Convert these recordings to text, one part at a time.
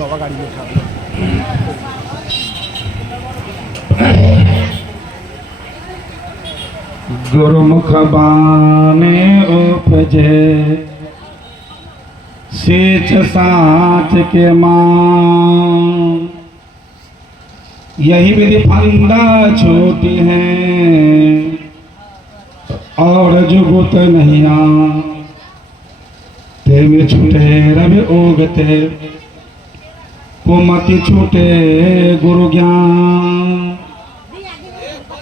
जाओ गाड़ी में उठा दो। गुरुमुख बाने उपजे सेच साच के मान, यही विधि फंदा छोटी है और जुगुत नहीं आ, ते में छूटे रवि उगते कुमति छूटे गुरु ज्ञान,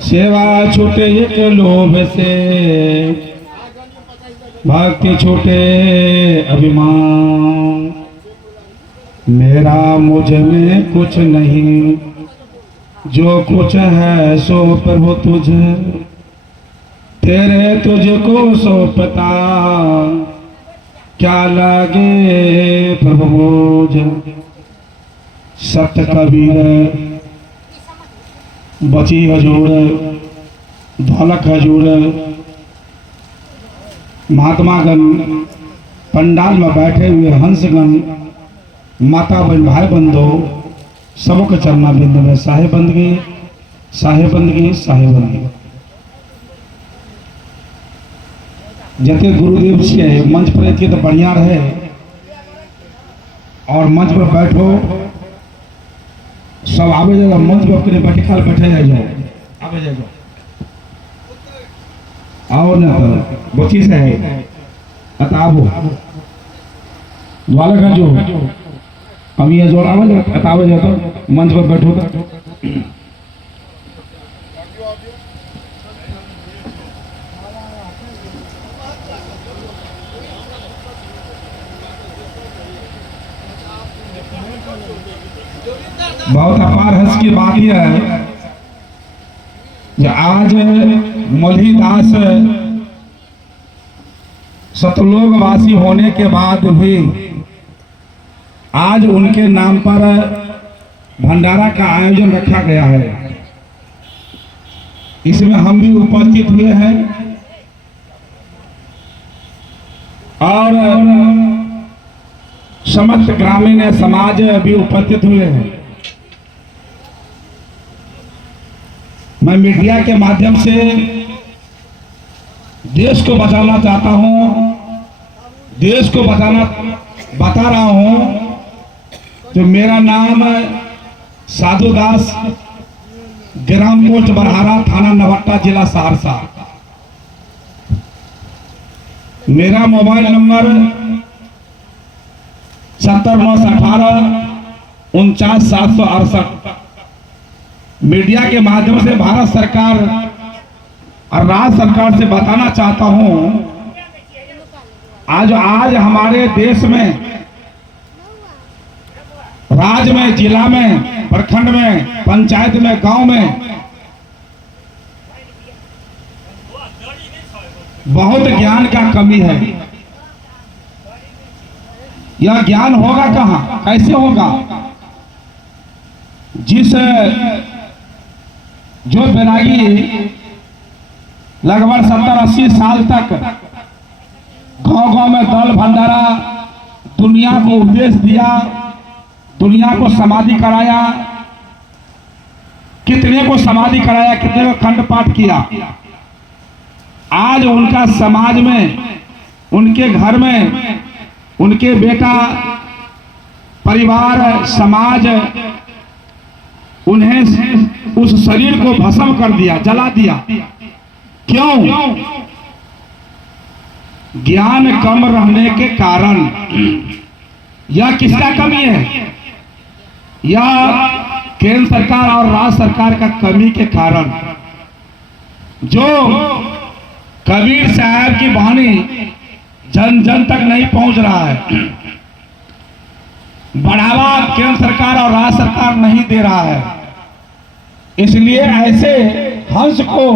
सेवा छूटे एक लोभ से भक्ति छूटे अभिमान, मेरा मुझ में कुछ नहीं जो कुछ है सो प्रभु तुझे, तेरे तुझको सौंपता क्या लगे प्रभु मुझे। सत्य कबीर बची हजूर ढोलक हजूर, महात्मागण पंडाल में बैठे हुए हंसगण, माता बहन भाई बंधो सबके चरणा बिंद में साहेब बंदगी साहेब बंदगी साहेब बंदगी। जैसे गुरुदेव से मंच पर रहती है तो बढ़िया रहे, और मंच पर बैठो सब आवे जाएगा, मंच पर अपने बैठे खाल बैठे जाओ, आवे जाओ आओ ना तो बची से है अताबो द्वाला का जो अब ये जोड़ आवे जाओ अतावे जाओ तो मंच पर बैठो तो बहुत अपार हंस की बात यह है कि आज मल्हीदास सतलोकवासी होने के बाद भी आज उनके नाम पर भंडारा का आयोजन रखा गया है। इसमें हम भी उपस्थित हुए हैं और समस्त ग्रामीण समाज भी उपस्थित हुए हैं। मैं मीडिया के माध्यम से देश को बचाना चाहता हूं, देश को बता रहा हूं। तो मेरा नाम साधुदास, ग्राम पोस्ट बरहारा, थाना नवट्टा, जिला सहरसा। मेरा मोबाइल नंबर 7798 मीडिया के माध्यम से भारत सरकार और राज्य सरकार से बताना चाहता हूं, आज हमारे देश में, राज्य में, जिला में, प्रखंड में, पंचायत में, गांव में बहुत ज्ञान का कमी है। यह ज्ञान होगा कहां, कैसे होगा? जो बैरागी लगभग 70-80 साल तक गांव-गांव में दल भंडारा, दुनिया को उपदेश दिया, दुनिया को समाधि कराया, कितने को समाधि कराया, कितने को खंड पाठ किया। आज उनका समाज में, उनके घर में, उनके बेटा, परिवार, समाज उन्हें उस शरीर को भस्म कर दिया, जला दिया। क्यों? ज्ञान कम रहने के कारण। यह किसका कमी है? यह केंद्र सरकार और राज्य सरकार का कमी के कारण। जो कबीर साहब की वाणी जन जन तक नहीं पहुंच रहा है, बढ़ावा केंद्र सरकार और राज्य सरकार नहीं दे रहा है, इसलिए ऐसे हंस को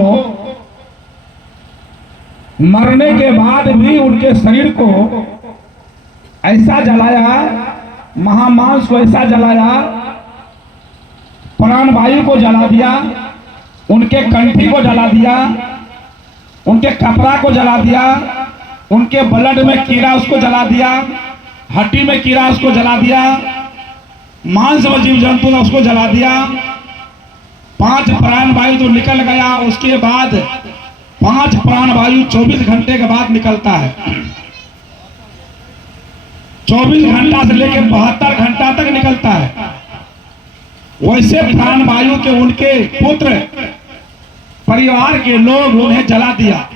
मरने के बाद भी उनके शरीर को ऐसा जलाया, महामांस को ऐसा जलाया, प्राणवायु को जला दिया, उनके कंठी को जला दिया, उनके कपड़ा को जला दिया, उनके ब्लड में कीड़ा उसको जला दिया, हड्डी में कीड़ा उसको जला दिया, मांस व जीव जंतु था उसको जला दिया। 5 प्राण वायु तो निकल गया, उसके बाद 5 प्राण वायु 24 घंटे के बाद निकलता है। 24 घंटा से लेकर 72 घंटा तक निकलता है। वैसे प्राण वायु के उनके पुत्र परिवार के लोग उन्हें जला दिया।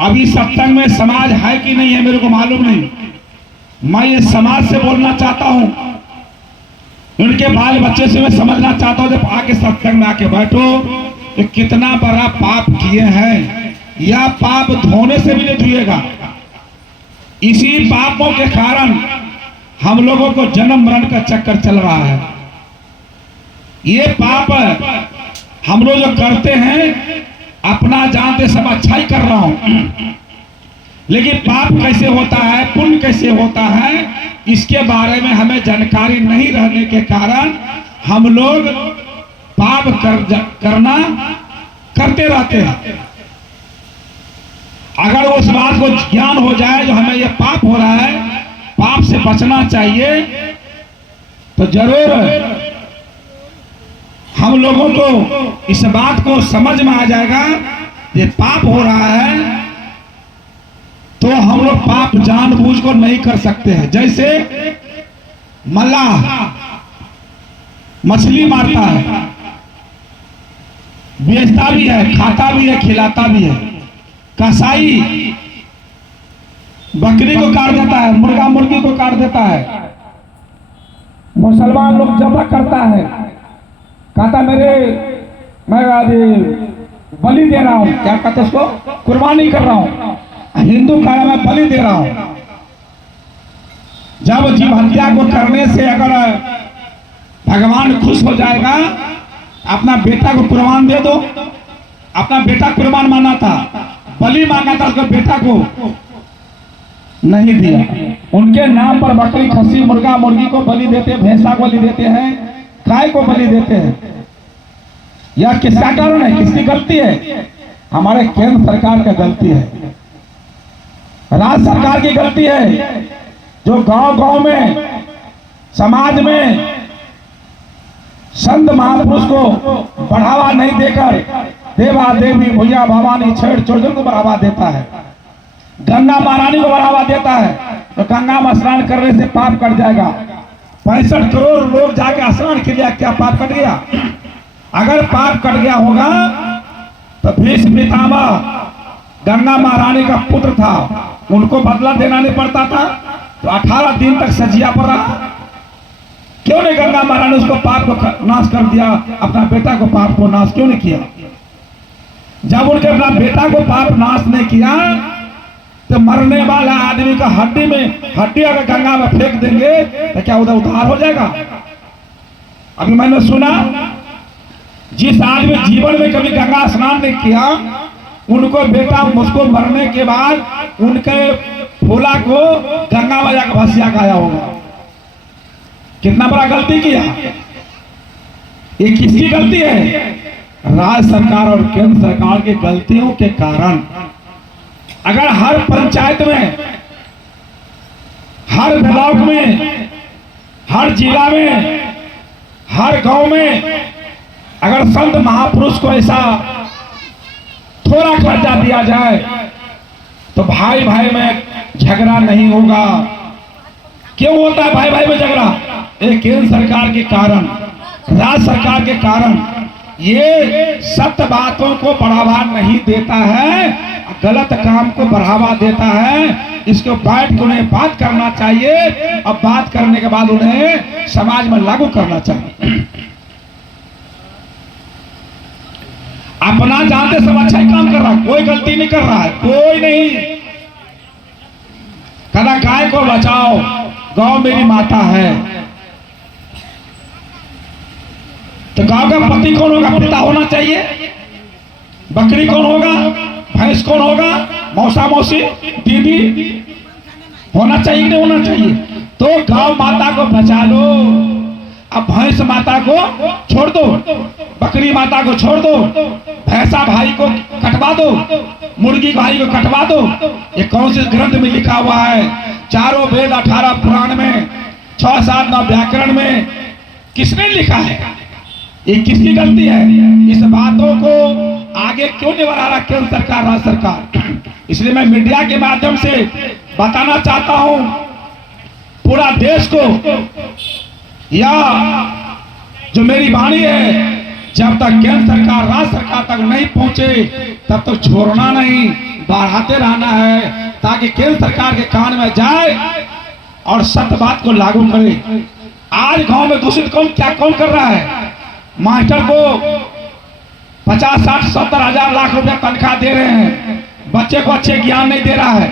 अभी सत्संग में समाज है कि नहीं है मेरे को मालूम नहीं। मैं ये समाज से बोलना चाहता हूं, उनके बाल बच्चे से मैं समझना चाहता हूं। जब आके सत्संग में आके बैठो तो कितना बड़ा पाप किए हैं, या पाप धोने से भी नहीं धुएगा। इसी पापों के कारण हम लोगों को जन्म मरण का चक्कर चल रहा है। ये पाप हम लोग जो करते हैं अपना जानते सब अच्छा ही कर रहा हूं, लेकिन पाप कैसे होता है, पुण्य कैसे होता है, इसके बारे में हमें जानकारी नहीं रहने के कारण हम लोग पाप करना करते रहते हैं। अगर उस बात को ज्ञान हो जाए जो हमें ये पाप हो रहा है, पाप से बचना चाहिए, तो जरूर हम लोगों को इस बात को समझ में आ जाएगा ये पाप हो रहा है, तो हम लोग पाप जानबूझकर नहीं कर सकते हैं। जैसे मल्लाह मछली मारता है, बेचता भी है, खाता भी है, खिलाता भी है। कसाई बकरी को काट देता है, मुर्गा मुर्गी को काट देता है। मुसलमान लोग जबा करता है, कहता मैं अभी बलि दे रहा हूं, क्या कहते उसको, कुर्बानी कर रहा हूं। हिंदू कह रहा मैं बलि दे रहा हूं। जब जीव हत्या को करने से अगर भगवान खुश हो जाएगा, अपना बेटा को कुर्बान दे दो। अपना बेटा कुर्बान माना था, बलि मांगा था, उसको बेटा को नहीं दिया। उनके नाम पर बकरी खस्सी मुर्गा मुर्गी को बलि देते, भैंसा को बलि देते हैं, गाय को बलि देते हैं। यह किसका कारण है, किसकी गलती है? हमारे केंद्र सरकार का गलती है, राज्य सरकार की गलती है, जो गांव गांव में समाज में संत महापुरुष को बढ़ावा नहीं देकर देवा देवी भैया भवानी छेड़ चोर को बढ़ावा देता है, गंगा महारानी को बढ़ावा देता है, तो गंगा में स्नान करने से पाप कट जाएगा। 65 करोड़ लोग जाके स्नान किया, क्या पाप कट गया? अगर पाप कट गया होगा तो भीष्म पितामह गंगा महारानी का पुत्र था, उनको बदला देना नहीं पड़ता था, तो 18 दिन तक सजिया पर रहा। क्यों नहीं गंगा महारानी उसको पाप को नाश कर दिया, अपना बेटा को पाप को नाश क्यों नहीं किया? जब उनके अपना बेटा को पाप नाश नहीं किया, तो मरने वाला आदमी का हड्डी अगर गंगा में फेंक देंगे तो क्या उधर उद्धार हो जाएगा? अभी मैंने सुना जिस आदमी जीवन में कभी गंगा स्नान नहीं किया, उनको बेटा मुझको मरने के बाद उनके फूला को गंगा में जाकर भसिया खाया होगा। कितना बड़ा गलती किया? ये किसकी गलती है? राज्य सरकार और केंद्र सरकार की गलतियों के कारण। अगर हर पंचायत में, हर ब्लॉक में, हर जिला में, हर गांव में अगर संत महापुरुष को ऐसा थोड़ा खर्चा दिया जाए तो भाई भाई में झगड़ा नहीं होगा। क्यों होता है भाई भाई में झगड़ा? एक केंद्र सरकार के कारण, राज्य सरकार के कारण ये सत्य बातों को बढ़ावा नहीं देता है, गलत काम को बढ़ावा देता है। इसको बैठ के उन्हें बात करना चाहिए और बात करने के बाद उन्हें समाज में लागू करना चाहिए। अपना जानते सब अच्छा ही काम कर रहा है, कोई गलती नहीं कर रहा है, कोई नहीं। कहना गाय को बचाओ, गौ मेरी माता है, तो गांव का पति कौन होगा? पिता होना चाहिए। बकरी कौन होगा? भैंस कौन होगा? मौसा मौसी दीदी होना चाहिए, नहीं होना चाहिए? तो गांव माता को बचा लो, अब भैंस माता को छोड़ दो, बकरी माता को छोड़ दो, भैंसा भाई को कटवा दो, मुर्गी भाई को कटवा दो। ये कौन से ग्रंथ में लिखा हुआ है? चारों वेद 18 पुराण में, 6 7 9 व्याकरण में किसने लिखा है? ये किसकी गलती है? इस बातों को आगे क्यों नहीं बढ़ा रहा केंद्र सरकार, राज्य सरकार? इसलिए मैं मीडिया के माध्यम से बताना चाहता हूं पूरा देश को, या जो मेरी वाणी है, जब तक केंद्र सरकार, राज्य सरकार तक नहीं पहुंचे तब तक छोड़ना नहीं, बढ़ाते रहना है, ताकि केंद्र सरकार के कान में जाए और सत्य बात को लागू करे। आज गांव में दूषित कौन कर रहा है? मास्टर को 50, 60, 70 हजार लाख रुपया तनख्वाह दे रहे हैं, बच्चे को अच्छे ज्ञान नहीं दे रहा है,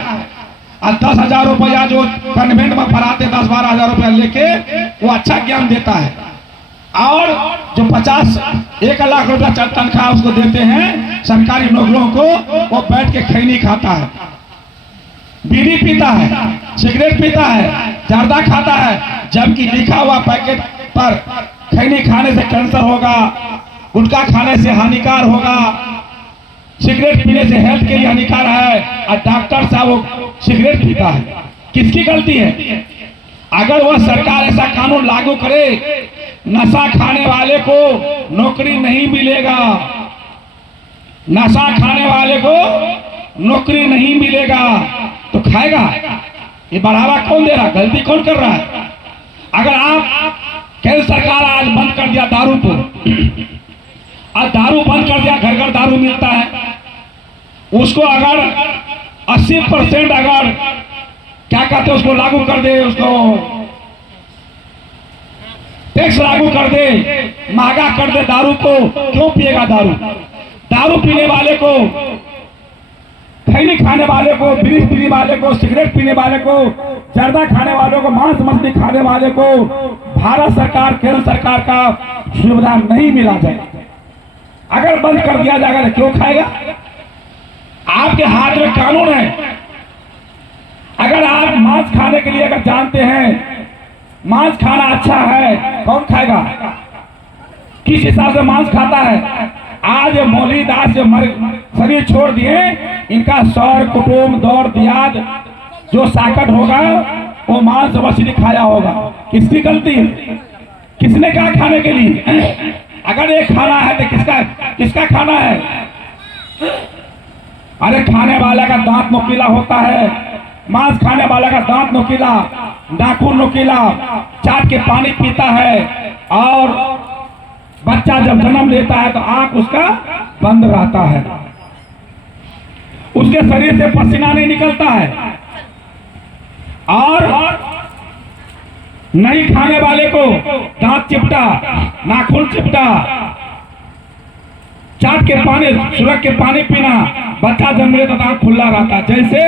और 10,000 रुपया जो कन्वेंट में पढ़ाते 10-12 हजार रुपया लेके वो अच्छा ज्ञान देता है, और जो 1 लाख रुपया तनख्वाह उसको देते हैं सरकारी नौकरियों को, वो बैठ के खैनी खाता है, बीड़ी पीता है, सिगरेट पीता है, जर्दा खाता है, जबकि लिखा हुआ पैकेट पर खैनी खाने से कैंसर होगा, गुटखा खाने से हानिकार होगा, सिगरेट पीने से हेल्थ के लिए हानिकार है, और डॉक्टर साहब वो सिगरेट पीता है। किसकी गलती है? अगर वह सरकार ऐसा कानून लागू करे, नशा खाने वाले को नौकरी नहीं मिलेगा, नशा खाने वाले को नौकरी नहीं मिलेगा तो खाएगा? ये बढ़ावा कौन दे रहा? गलती कौन कर रहा है? अगर आप केंद्र सरकार आज बंद कर दिया दारू को, और दारू बंद कर दिया, घर घर दारू मिलता है, उसको अगर 80% अगर क्या कहते हैं उसको लागू कर दे, उसको टैक्स लागू कर दे, महंगा कर दे दारू को, क्यों पिएगा दारू? दारू पीने वाले को, खैनी खाने वाले को, बीड़ी पीने वाले को, सिगरेट पीने वाले को, जर्दा खाने वालों को, मांस मछली खाने वाले को भारत सरकार, केंद्र सरकार का सुविधा नहीं मिला जाए। अगर बंद कर दिया जाएगा तो क्यों खाएगा? आपके हाथ में कानून है। अगर आप मांस खाने के लिए अगर जानते हैं मांस खाना अच्छा है, कौन खाएगा? किस हिसाब से मांस खाता है? आज मौलवी दास जो शरीर छोड़ दिए, इनका सौर कुटुंब दौर दियाद जो साकट होगा वो मांस मछली खाया होगा। किसकी गलती है? किसने कहा खाने के लिए? अगर ये खाना है तो किसका खाना है? अरे खाने वाला का दांत नुकीला होता है, मांस खाने वाला का दांत नुकीला, नाखून नुकीला, चाट के पानी पीता है, और बच्चा जब जन्म लेता है तो आंख उसका बंद रहता है, उसके शरीर से पसीना नहीं निकलता है, और नहीं खाने वाले को दांत चिपटा, नाखून चिपटा, चाट के पानी, सुरख के पानी पीना, बच्चा जन्मे तो दांत खुला रहता। जैसे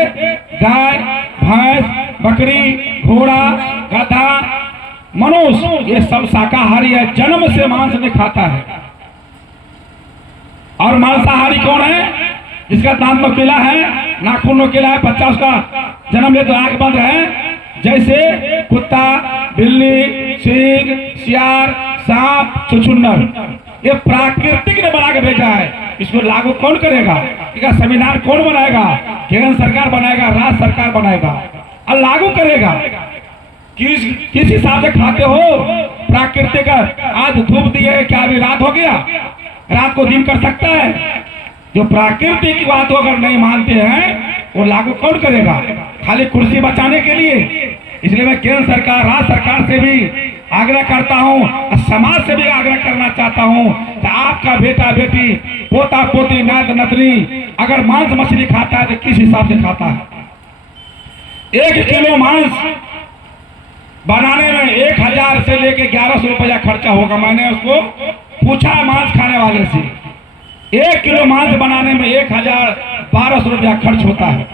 गाय, भैंस, बकरी, घोड़ा, गधा, मनुष्य, ये सब शाकाहारी है, जन्म से मांस नहीं खाता है। और मांसाहारी कौन है? जिसका दांत नुकीला है, नाखून नुकीला है, बच्चा उसका जन्म ले तो आंख बंद है। जैसे कुत्ता, बिल्ली, सिंह, सियार, सांप, छुछुन्नर, ये प्राकृतिक ने बना के भेजा है। इसको लागू कौन करेगा? इसका संविधान कौन बनाएगा? केंद्र सरकार बनाएगा, राज्य सरकार बनाएगा और लागू करेगा। किस हिसाब से खाते हो? प्राकृतिक। आज धूप दिए, क्या अभी रात हो गया? रात को दिन कर सकता है? जो प्राकृतिक की बात अगर नहीं मानते हैं वो लागू कौन करेगा? खाली कुर्सी बचाने के लिए। इसलिए मैं केंद्र सरकार, राज्य सरकार से भी आग्रह करता हूं और समाज से भी आग्रह करना चाहता हूं कि आपका बेटा बेटी, पोता पोती, नात नतनी अगर मांस मछली खाता है तो किस हिसाब से खाता है? 1 किलो मांस बनाने में 1000 से लेके 1100 रुपया खर्चा होगा। मैंने उसको पूछा मांस खाने वाले से, 1 किलो मांस बनाने में 1000-1200 रुपया खर्च होता है,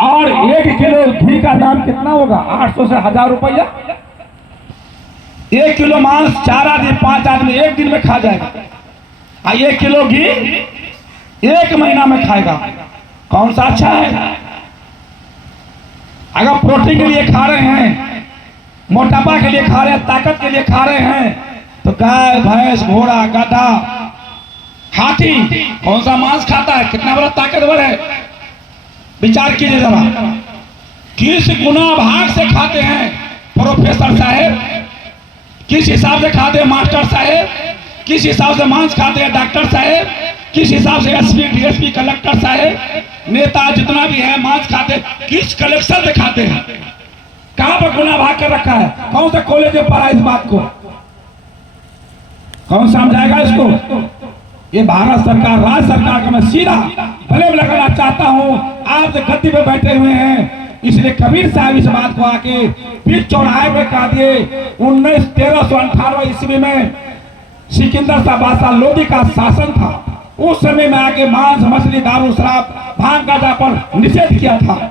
और 1 किलो घी का दाम कितना होगा? 800 से 1000 रुपया। 1 किलो मांस 4 आदमी 5 आदमी 1 दिन में खा जाएगा, और 1 किलो घी 1 महीना में खाएगा। कौन सा अच्छा है? अगर प्रोटीन के लिए खा रहे हैं, मोटापा के लिए खा रहे हैं, ताकत के लिए खा रहे हैं, तो गाय, भैंस, घोड़ा, गधा, हाथी कौन सा मांस खाता है? कितना बड़ा ताकतवर है? विचार कीजिए जरा। किस गुना भाग से खाते हैं प्रोफेसर साहब? किस हिसाब से खाते हैं मास्टर साहेब, किस हिसाब से मांस खाते हैं डॉक्टर साहेब, किस हिसाब से एसपी डीएसपी कलेक्टर साहेब नेता जितना भी है मांस खाते, किस कलेक्शन से खाते हैं, कहां पर गुना भाग कर रखा है, कौन सा कॉलेज में पढ़ा इस बात को, कौन समझाएगा इसको। ये भारत सरकार राज्य सरकार का मैं सीधा भले में लगाना चाहता हूं। आप जो गद्दी पे बैठे हुए हैं इसलिए कबीर साहब इस बात को आके फिर चौराहे पे कहा दिए 1398 ईस्वी में सिकंदर शाह बादशाह लोधी का शासन था। उस समय में आके मांस मछली दारू शराब भांग गांजा पर निषेध किया था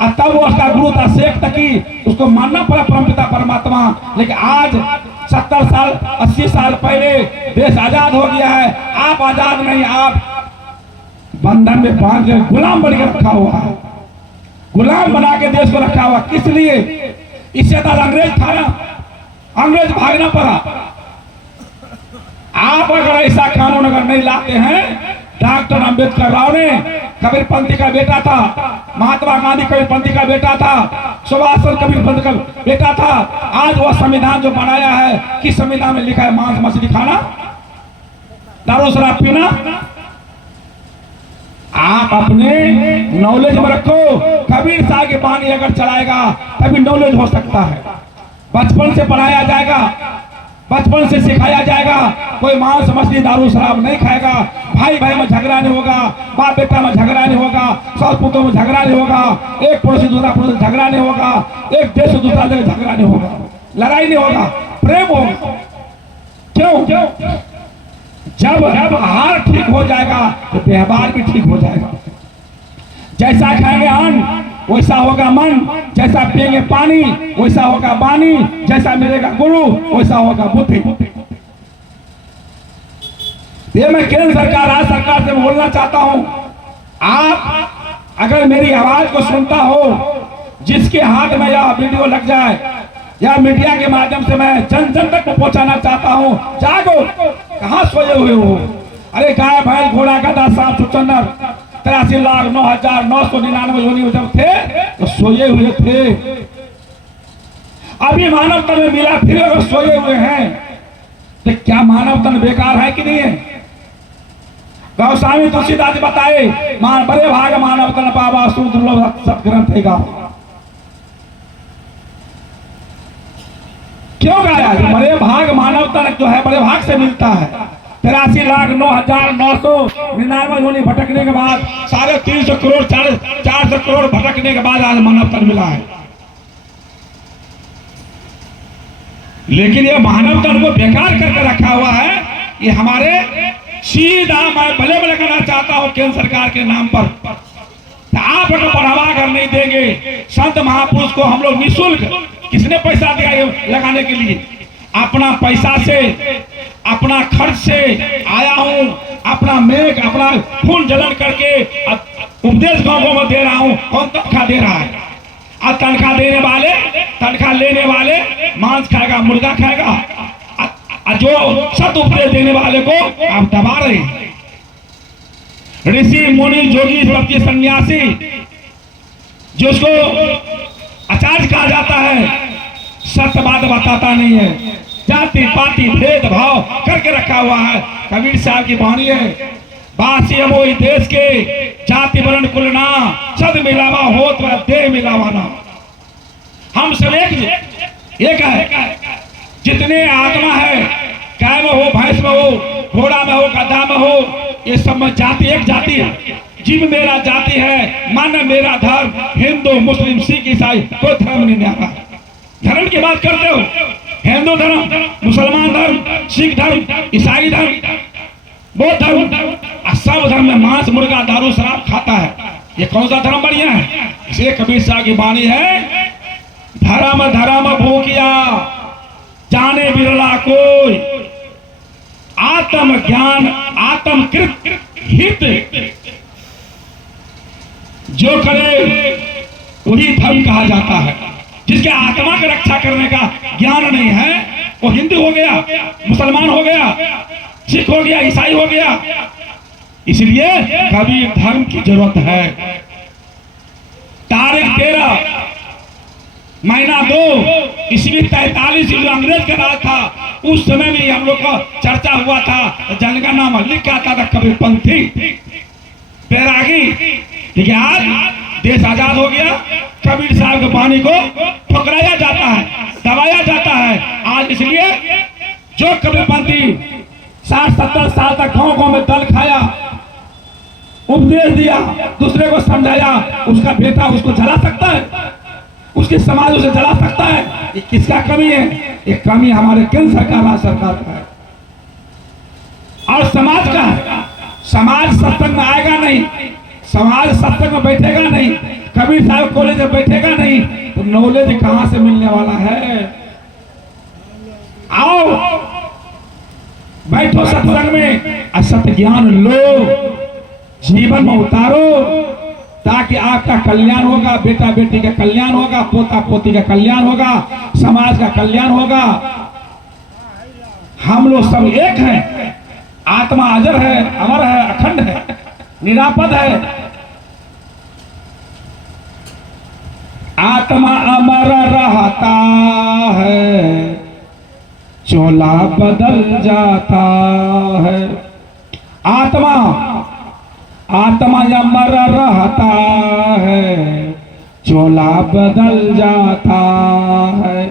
और तब वो उसका गुरु था शेख तकी, उसको मानना पड़ा परमपिता परमात्मा। लेकिन आज 70 साल 80 साल पहले देश आजाद हो गया है, आप आजाद नहीं, आप बंधन में बांध के गुलाम बन के रखा हुआ है, गुलाम बना के देश को रखा हुआ। किस लिए? इससे तो अंग्रेज था ना, अंग्रेज भागना पड़ा। आप अगर ऐसा कानून अगर नहीं लाते हैं, डॉक्टर अंबेडकर राव ने कबीरपंथी का बेटा था, महात्मा गांधी कबीरपंथी का बेटा था, सुभाष चंद्र कबीरपंथी का बेटा था। आज वह संविधान जो बनाया है, किस संविधान में लिखा है मांस मछली खाना, दारू शराब पीना? आप अपने नॉलेज में रखो। कबीर साहब की बानी अगर चलाएगा तभी नॉलेज हो सकता है। बचपन से पढ़ाया जाएगा, बचपन से सिखाया जाएगा, कोई मांस मछली दारू शराब नहीं खाएगा, भाई भाई में झगड़ा नहीं होगा, बाप बेटा में झगड़ा नहीं होगा, सास पुतों में झगड़ा नहीं होगा, एक पड़ोसी दूसरा पड़ोसी झगड़ा नहीं होगा, एक देश से दूसरा देश झगड़ा नहीं होगा, लड़ाई नहीं होगा, प्रेम होगा। क्यों? जब आहार ठीक हो जाएगा तो व्यवहार भी ठीक हो जाएगा। जैसा खाएंगे अन्न वैसा होगा मन, जैसा पिएंगे पानी वैसा होगा वाणी, जैसा मिलेगा गुरु वैसा होगा बुद्धि। ये मैं केंद्र सरकार राज्य सरकार से बोलना चाहता हूं, आप अगर मेरी आवाज को सुनता हो, जिसके हाथ में यह वीडियो लग जाए या मीडिया के माध्यम से मैं जन जन तक पहुंचाना चाहता हूं, जागो, कहां सोए हुए हो? अरे गाय बैल घोड़ा गधा सांप चुचंदर 83,09,999 योनि जब थे तो सोए हुए थे। अभी मानव तन में मिला फिर अगर सोए हुए हैं तो क्या मानव तन बेकार है कि नहीं है? गौस्वामी तुलसीदास बताए, बड़े भाग मानव तन पावा सुदुर्लभ सत्ग्रंथ है गा। क्यों गाया? बड़े भाग मानव तन जो है बड़े भाग से मिलता है। 83,09,999 योनि भटकने के बाद 350 करोड़ 400 करोड़ भटकने के बाद आज मानव तन मिला है। लेकिन ये मानव तन को बेकार करके रखा हुआ है। ये हमारे सीधा मैं भले भले करना चाहता हूं केंद्र सरकार के नाम पर, आप अगर बढ़ावा अगर नहीं देंगे संत महापुरुष को, हम लोग निःशुल्क, किसने पैसा दिया ये लगाने के लिए? अपना पैसा से, अपना खर्च से आया हूं, अपना मेघ अपना खून जलन करके उपदेश गांवों में दे रहा हूं। कौन तनख्वाह दे रहा है? अब तनख्वाह देने वाले, तनख्वाह लेने वाले मांस खाएगा, मुर्गा खाएगा, जो सत उपदेश देने वाले को आप दबा रहे हैं। ऋषि मुनि जोगी भक्ति सन्यासी जिसको आचार्य कहा जाता है, सत्य बात बताता नहीं है, जाति पाति भेदभाव करके रखा हुआ है। कबीर साहब की वाणी है, बासी वो देश के जाति वर्ण कुलना सद मिलावा हो तो देह मिलावा ना। हम सब एक है। जितने आत्मा है, गाय में हो, भैंस में हो, घोड़ा में हो, गधा में हो, ये सब में जाति एक जाति है। जीव मेरा जाति है, मन मेरा धर्म, हिंदू मुस्लिम सिख ईसाई कोई धर्म नहीं आता। धर्म की बात करते हो, हिंदू धर्म, मुसलमान धर्म, सिख धर्म, ईसाई धर्म, बौद्ध धर्म, सब धर्म में मांस मुर्गा दारू शराब खाता है। ये कौन सा धर्म बढ़िया है? इसलिए कबीर साहब की वाणी है, धर्म धर्म भूखिया जाने बिरला कोई, आत्म ज्ञान आत्म कृत हित जो करे वही धर्म कहा जाता है। जिसके आत्मा की रक्षा करने का ज्ञान नहीं है वो हिंदू हो गया, मुसलमान हो गया, सिख हो गया, ईसाई हो गया। इसलिए कबीर धर्म की जरूरत है। तारीख 13 महीना 2 ईस्वी 43 जो अंग्रेज का राज था, उस समय में हम लोग का चर्चा हुआ था, जनगणना में लिख के आता था कबीरपंथी बैरागी। लेकिन आज देश आजाद हो गया, कबीर साहब के वाणी को ठुकराया जाता है, दबाया जाता है। आज इसलिए जो कबीरपंथी 60-70 साल तक गांव गांव में दल खाया, उपदेश दिया, दूसरे को समझाया, उसका बेटा उसको जला सकता है, उसके समाज उसे जला सकता है। ये किसका कमी है? ये कमी हमारे केंद्र सरकार, राज्य सरकार का है और समाज का है। समाज सत्संग में आएगा नहीं, समाज सत्संग में बैठेगा नहीं, कबीर साहब कॉलेज में बैठेगा नहीं, तो नॉलेज कहां से मिलने वाला है? आओ बैठो सत्संग में, असत्य ज्ञान लो, जीवन में उतारो, ताकि आपका कल्याण होगा, बेटा बेटी का कल्याण होगा, पोता पोती का कल्याण होगा, समाज का कल्याण होगा। हम लोग सब एक हैं, आत्मा अजर है, अमर है, अखंड है, निरापद है। आत्मा अमर रहता है, चोला बदल जाता है। आत्मा अमर रहता है, चोला बदल जाता है।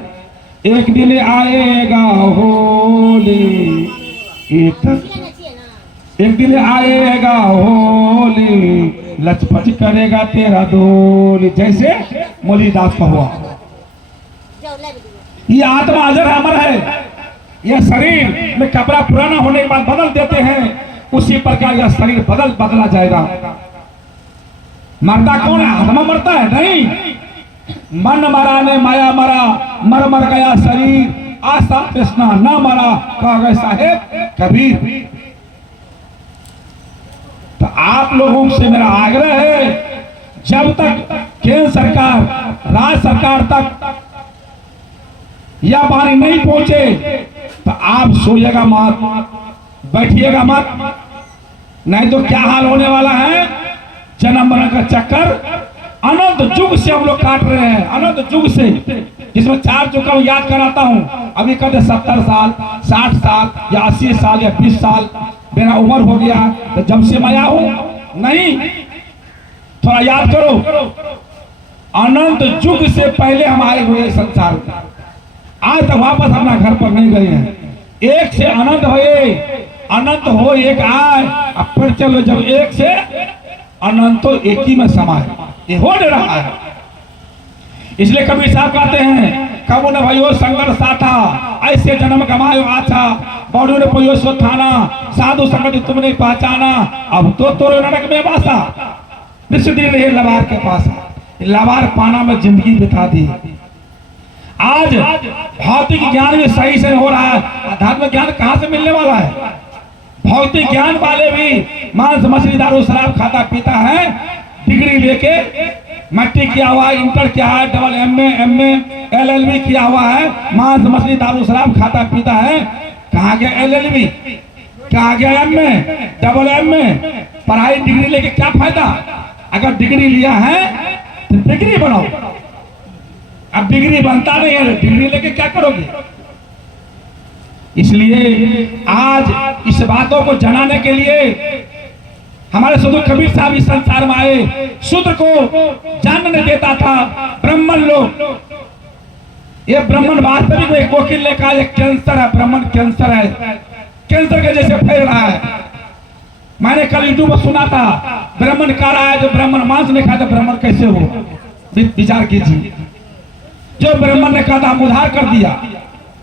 एक दिन आएगा होली, एक दिन आएगा होली, लचपच करेगा तेरा डोली। जैसे मोलीदास का हुआ। ये आत्मा अजर अमर है। यह शरीर में कपड़ा पुराना होने के बाद बदल देते हैं, उसी प्रकार यह शरीर बदला जाएगा। मरता कौन है? आत्मा मरता है नहीं। मन मरा ने माया मरा, मर गया शरीर, आशा तृष्णा न मरा, कह गए साहेब कबीर। तो आप लोगों से मेरा आग्रह है, जब तक केंद्र सरकार, राज्य सरकार तक यह वाणी नहीं पहुंचे, तो आप सोइएगा मत, बैठिएगा मत, नहीं तो क्या हाल होने वाला है। जन्म मरण का चक्कर अनंत युग से हम लोग काट रहे हैं, अनंत युग से, जिसमें 4 युग का याद कराता हूं। अभी कहते 70 साल, 60 साल या 80 साल या 20 साल मेरा उम्र हो गया, तो जब से मैं आया हूं नहीं, थोड़ा याद करो। अनंत युग से पहले हम आए हुए संसार में, आज तक वापस अपना घर पर नहीं गए हैं। एक से अनंत हुए, अनंत हो एक आए, अब फिर चलो जब एक से अनंत तो एक ही में समाए, ये हो रहा है। इसलिए कबीर साहब कहते हैं, कबू न भयो संगर साथा, ऐसे जन्म कमायो आछा, बौड़ू ने पयो सो थाना, साधु संगत तुमने पहचाना, अब तो तोरे नरक में बासा, विशुद्धि रहे लबार के पास। लबार पाना में जिंदगी बिता दी। आज भौतिक ज्ञान भी सही से हो रहा है, आध्यात्मिक ज्ञान कहां से मिलने वाला है? भौतिक ज्ञान वाले भी मांस मछली दारू शराब खाता पीता है, डिग्री लेके मैट्रिक किया हुआ है, इंटर किया है, डबल एमए LLB किया हुआ है, मांस मछली दारू शराब खाता पीता है। कहाँ गया LLB, कहाँ गया MA, डबल MA? पढ़ाई डिग्री लेके क्या फायदा? अगर डिग्री लिया है तो डिग्री बनाओ, अब डिग्री बनता नहीं है, डिग्री लेके क्या करोगे? इसलिए आज इस बातों को जनाने के लिए हमारे सदगुरु कबीर साहब इस संसार में आए। शूद्र को जानने देता था ब्राह्मण लोग। ये ब्राह्मण वास्तविक में एक वकील ने कहा, एक कैंसर है, ब्राह्मण कैंसर है, कैंसर के जैसे फैल रहा है। मैंने कल यूट्यूब पर सुना था, ब्राह्मण कह रहा है जो ब्राह्मण मांस नहीं खाता ब्राह्मण कैसे हो? विचार कीजिए। जो ब्राह्मण ने कहा था हम उधार कर दिया,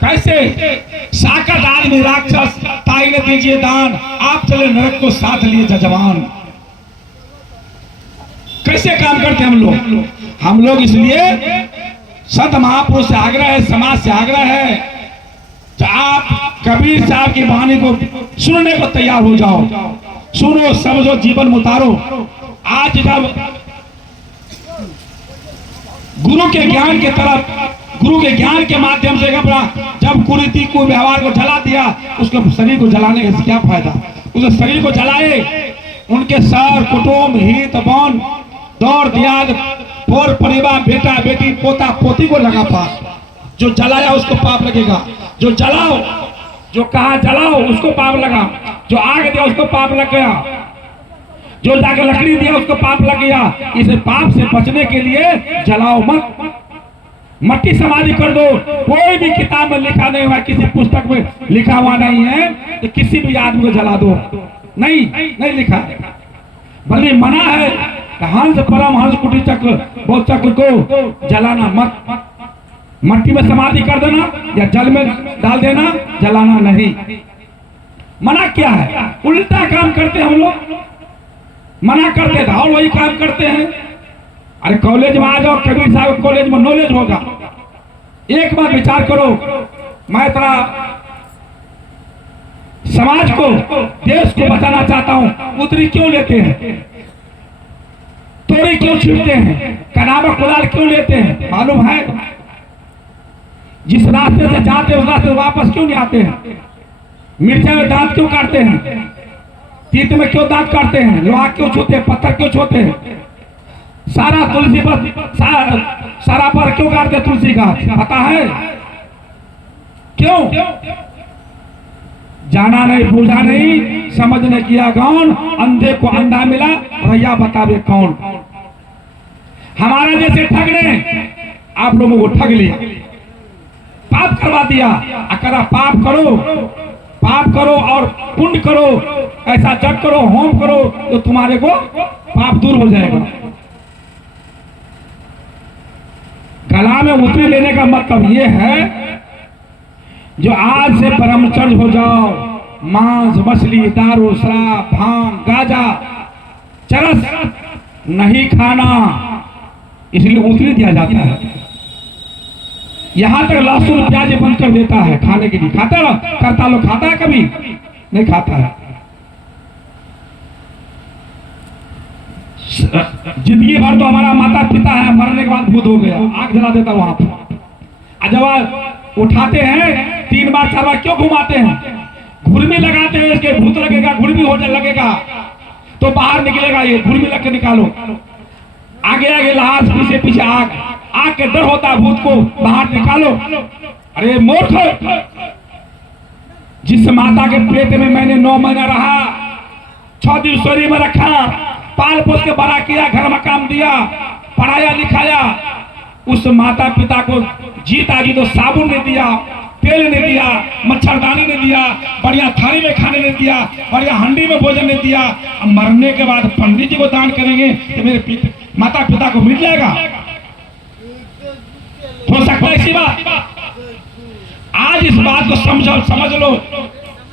कैसे? साकत आदमी राक्षस, ताई ने दीजिए दान, आप चले नरक को साथ लिए जजवान। कैसे काम करते हम लोग इसलिए संत महापुरुष से आग्रह है, समाज से आग्रह है, तो आप कबीर साहब की वाणी को सुनने को तैयार हो जाओ। सुनो, समझो, जीवन में उतारो। आज जब गुरु के ज्ञान के तरफ, गुरु के ज्ञान के माध्यम से घबरा, जब कुरीति को व्यवहार को जला दिया, उसके शरीर को जलाने का क्या फायदा? उस शरीर को जलाए, उनके सर कुटुंब हित बन दौड़ दिया, पर परिवार, बेटा बेटी, पोता पोती को लगा पाप। जो जलाया उसको पाप लगेगा, जो जलाओ, जो कहा जलाओ उसको पाप लगा, जो आग दिया उसको पाप लग गया, जो जाकर लकड़ी दिया उसको पाप लग गया। इस पाप से बचने के लिए जलाओ मत, मट्टी समाधि कर दो। कोई भी किताब में लिखा नहीं हुआ, किसी पुस्तक में लिखा हुआ नहीं है तो किसी भी आदमी को जला दो, नहीं नहीं लिखा, बल्कि मना है कि हंस परमहंस कुटी चक्र वो चक्र को जलाना मत, मट्टी में समाधि कर देना या जल में डाल देना, जलाना नहीं। मना क्या है? उल्टा काम करते हैं हम लोग, मना करते थे और वही काम करते हैं। अरे कॉलेज में आ जाओ, कबीर साहब कॉलेज में नॉलेज होगा। एक बार विचार करो, मैं तेरा समाज को, देश को बचाना चाहता हूं, उतरी क्यों लेते हैं? तोड़ी क्यों छीटते हैं? कनाबा कुदाल क्यों लेते हैं? मालूम है? जिस रास्ते से जाते हैं उस रास्ते से वापस क्यों नहीं आते हैं? मिर्चा में दांत क्यों काटते हैं? तीत में क्यों दांत काटते हैं? लोहा क्यों छूते हैं? पत्थर क्यों छूते हैं? सारा तुलसी पर सारा पर क्यों काटते तुलसी का? पता है क्यों? जाना नहीं, बूझा नहीं, समझने किया कौन? अंधे को अंधा मिला, भैया बतावे कौन? हमारा जैसे ठग ने आप लोगों को ठग लिया, पाप करवा दिया। अगर पाप करो और पुण्य करो, ऐसा जप करो, होम करो, तो तुम्हारे को पाप दूर हो जाएगा। कला में उतरी लेने का मतलब ये है, जो आज से ब्रह्मचर्य हो जाओ, मांस मछली दारू शराब भांग गांजा चरस नहीं खाना, इसलिए उतरी दिया जाता है। यहां तक लहसुन प्याज बंद कर देता है खाने के लिए। खाता लोग, करता लोग खाता है? कभी नहीं खाता है। जिंदगी भर तो हमारा माता पिता है, मरने के बाद भूत हो गया, आग जला देता वहां पर। जब उठाते हैं 3 बार 4 बार क्यों घुमाते हैं? घुर्मी लगाते हैं, इसके भूत लगेगा, घुर्मी हो लगेगा तो बाहर निकलेगा, ये घुर्मी लग के निकालो। आगे आगे लाश, पीछे पीछे आग, आग के डर होता है भूत को, बाहर निकालो। अरे मूर्ख, जिस माता के पेट में मैंने 9 महीना रहा, 6 दिन शरीर में रखा, पाल पोस के बड़ा किया, घर में काम दिया, पढ़ाया लिखाया, उस माता पिता को जीत आ गई तो साबुन नहीं दिया, तेल नहीं दिया, मच्छरदानी नहीं दिया, बढ़िया थाली में खाने नहीं दिया, बढ़िया हंडी में भोजन नहीं दिया। अब मरने के बाद पंडित जी को दान करेंगे तो मेरे माता पिता को मिल जाएगा? हो सकता है ऐसी बात? आज इस बात को समझ लो।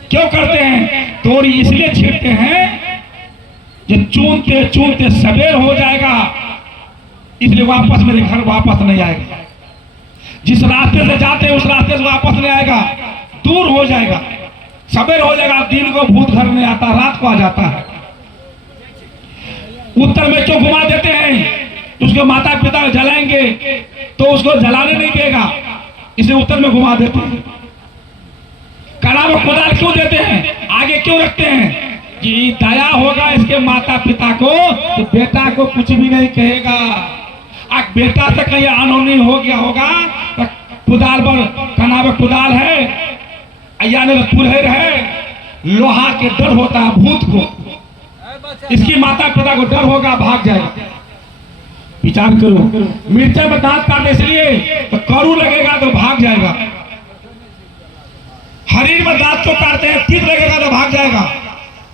क्यों करते हैं? तोड़ी इसलिए छीटते हैं जो चूनते चूनते सवेर हो जाएगा, इसलिए वापस मेरे घर वापस नहीं आएगा। जिस रास्ते से जाते हैं उस रास्ते से वापस नहीं आएगा, दूर हो जाएगा, सवेर हो जाएगा। दिन को भूत घर नहीं आता, रात को आ जाता है। उत्तर में क्यों घुमा देते हैं? उसके माता पिता जलाएंगे तो उसको जलाने नहीं देगा, इसलिए उत्तर में घुमा देते हैं। कला में कुदाल क्यों देते हैं? आगे क्यों रखते हैं? कि दया होगा इसके माता पिता को तो बेटा को कुछ भी नहीं कहेगा। अब बेटा से कहीं अनहोनी हो गया होगा तो कुदाल पर कनावे कुदाल है, यानी पुरहर है, लोहा के डर होता है भूत को, इसकी माता पिता को डर होगा, भाग जाएगा। विचार करो, मिर्चा में दांत काटे इसलिए तो करू लगेगा तो भाग जाएगा, हरीर में दांत को काटते हैं तीत लगेगा तो भाग जाएगा।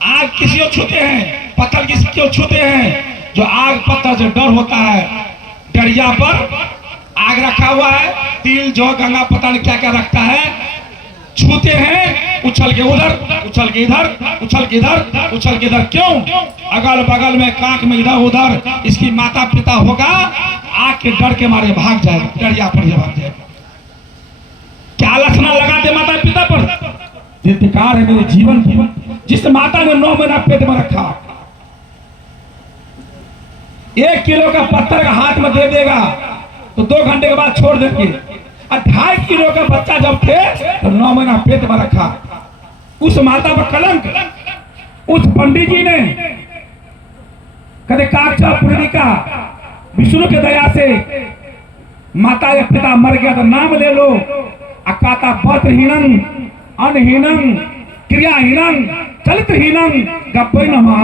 आग किसी को छूते हैं, पत्थर किसी को छूते हैं, जो आग पत्थर से डर होता है। डरिया पर आग रखा हुआ है, तिल जौ गंगा पता नहीं क्या क्या रखता है, छूते हैं, उछल के उधर, उछल के इधर, उछल के इधर, उछल के इधर। क्यों? अगल बगल में कांख में इधर उधर इसकी माता पिता होगा, आग के डर के मारे भाग जाएगा, डरिया पर भाग जाएगा। क्या लक्षण लगाते माता पिता पर? धिक्कार है मेरे जीवन की। जिस माता ने 9 महीना पेट में रखा, 1 किलो का पत्थर का हाथ में दे देगा तो 2 घंटे के बाद छोड़ देंगे। 2.5 किलो का बच्चा जब थे तो 9 महीना पेट में रखा। उस माता पर कलंक उस पंडित जी ने कदे काक्षा पूर्णिका विष्णु के दया से माता या पिता मर गया तो नाम ले लो। अकाता वस्त्रहीनं अन्नहीनं क्रियाहीनं चरित्रहीनं गप्पे नमः।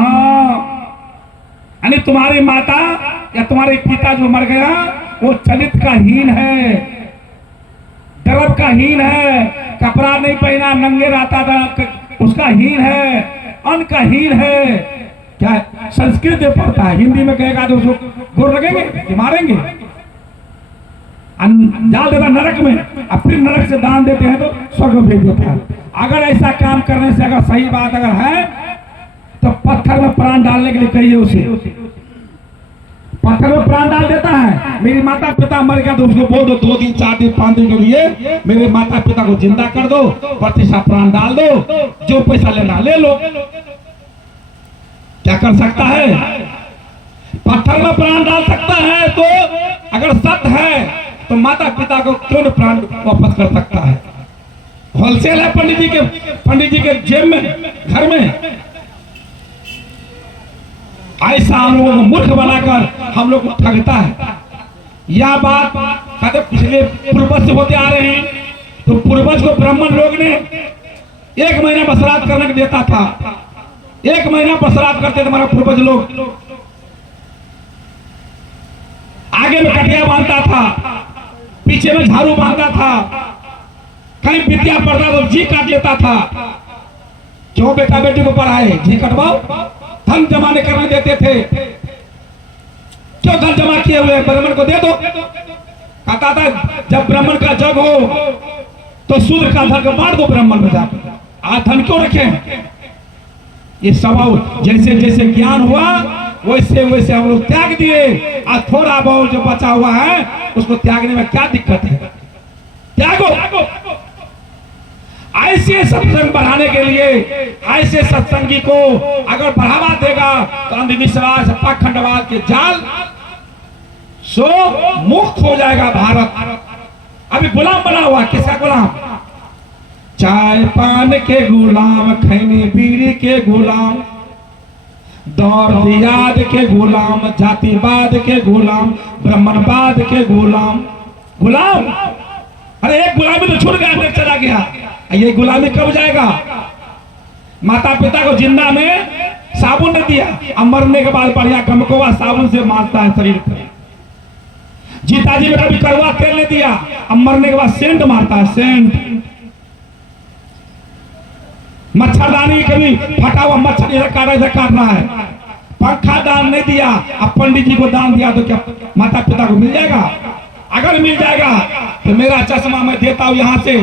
यानी तुम्हारी माता या तुम्हारे पिता जो मर गया वो चरित्र का हीन है, डरब का हीन है, कपड़ा नहीं पहना नंगे रहता था उसका हीन है, अन्न का हीन है। क्या संस्कृत में पढ़ता है, हिंदी में कहेगा तो उसको गोर लगेंगे कि मारेंगे, डाल देता नरक में, और फिर नरक से दान देते हैं तो स्वर्ग में भेज देता है। अगर ऐसा काम करने से अगर सही बात अगर है तो पत्थर में प्राण डालने के लिए कहिए उसे। पत्थर में प्राण डाल देता है। मेरी माता पिता मर गया तो उसको बोल दो 2 दिन 4 दिन 5 दिन के लिए मेरे माता पिता को जिंदा कर दो, प्रतिष्ठा प्राण डाल दो, जो पैसा लेना ले लो। क्या कर सकता है? पत्थर में प्राण डाल सकता है। तो अगर सत्य है तो माता पिता को क्यों न प्राण वापस कर सकता है? होलसेल है पंडित जी के जेब में, घर में। ऐसा हम लोगों को मूर्ख बनाकर हम लोग को ठगता है। यह बात कहते पिछले पूर्वज से होते आ रहे हैं। तो पूर्वज को ब्राह्मण लोग ने 1 महीना पर श्राद्ध करने को देता था। 1 महीना पर श्राद्ध करते थे हमारा पूर्वज लोग। आगे में कटिया बांधता था, पीछे में झाड़ू बांधता था, कहीं विद्या पढ़ता तो जी काट लेता था। क्यों बेटा बेटी को पढ़ाए? जी कटवाओ। धन जमा नहीं करने देते थे। क्यों धन जमा किए हुए ब्राह्मण को दे दो? कहता था जब ब्राह्मण का जग हो तो शूद्र का धन बांट दो ब्राह्मण में जाकर। आज धन क्यों रखे? ये स्वभाव जैसे जैसे ज्ञान हुआ वैसे वैसे हम लोग त्याग दिए। आज थोड़ा बहुत जो बचा हुआ है उसको त्यागने में क्या दिक्कत है? त्यागो। ऐसे सत्संग बढ़ाने के लिए ऐसे सत्संगी को अगर बढ़ावा देगा तो अंधविश्वास पाखंडवाद के जाल सो मुक्त हो जाएगा भारत। अभी गुलाम बना हुआ, किसका गुलाम? चाय पान के गुलाम, खैनी बीड़ी के गुलाम, दौर दियाद के गुलाम, जातिवाद के गुलाम, ब्राह्मणवाद के गुलाम। गुलाम, अरे एक गुलामी तो छूट गया, चला गया। ये गुलामी कब जाएगा? माता पिता को जिंदा में साबुन ने दिया, अब मरने के बाद बढ़िया गमकवा साबुन से मारता है शरीर को। जीताजी में कभी करवा तेल ने दिया, अब मरने के बाद सेंट मारता है, सेंट। मच्छरदानी कभी फटा हुआ मच्छर इधर काट रहा है। पंखा दान नहीं दिया, अब पंडित जी को दान दिया तो क्या माता पिता को मिल जाएगा? अगर मिल जाएगा तो मेरा चश्मा मैं देता हूं, यहां से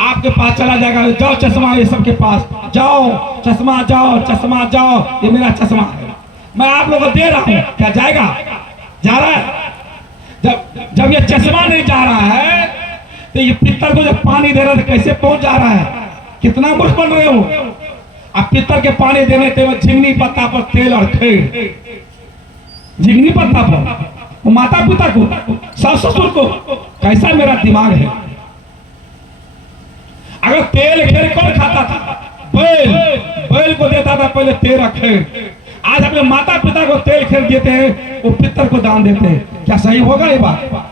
आपके पास चला जाएगा। जाओ चश्मा ये सबके पास, जाओ चश्मा, जाओ चश्मा, जाओ, ये मेरा चश्मा है, मैं आप लोगों को दे रहा हूं। क्या जाएगा? जा रहा है। जब ये चश्मा नहीं जा रहा है तो ये पित्तर को जब पानी दे रहा है तो कैसे पहुंच जा रहा है? कितना मूर्ख बन रहे हो। अब पित्तर के पानी देने के झिंगनी पत्ता पर तेल और खेड़, झिंगनी पत्ता पर वो माता पिता को, सास ससुर को, कैसा मेरा दिमाग है। अगर तेल खेल कौन खाता था? बैल को देता था पहले तेल खेल। आज अपने माता पिता को तेल खेल देते हैं, वो पितर को दान देते हैं। क्या सही होगा ये बात?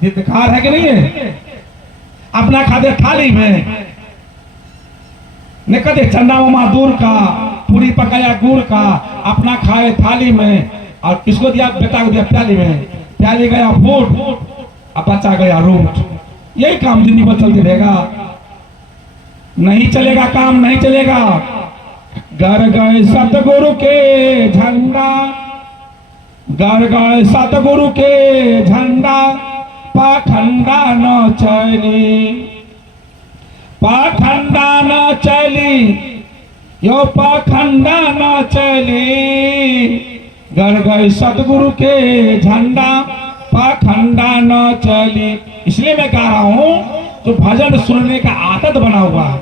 धिक्कार है कि नहीं है? अपना खाते थाली में निकले चंदा मामा दूर का, पूरी पकाया गुड़ का, अपना खाए थाली में, और किसको दिया? बेटा को दिया प्याली में, प्याली गया फूट और बच्चा गया रूट। यही काम जिंदगी भर चलते रहेगा? नहीं चलेगा, काम नहीं चलेगा। घर गए सतगुरु के झंडा, घर गए सतगुरु के झंडा, पाखंडा न चली, पाखंडा न चली, यो पाखंडा न चली। घर गए सतगुरु के झंडा, पाखंडा न चली। इसलिए मैं कह रहा हूं जो भजन सुनने का आदत बना हुआ है,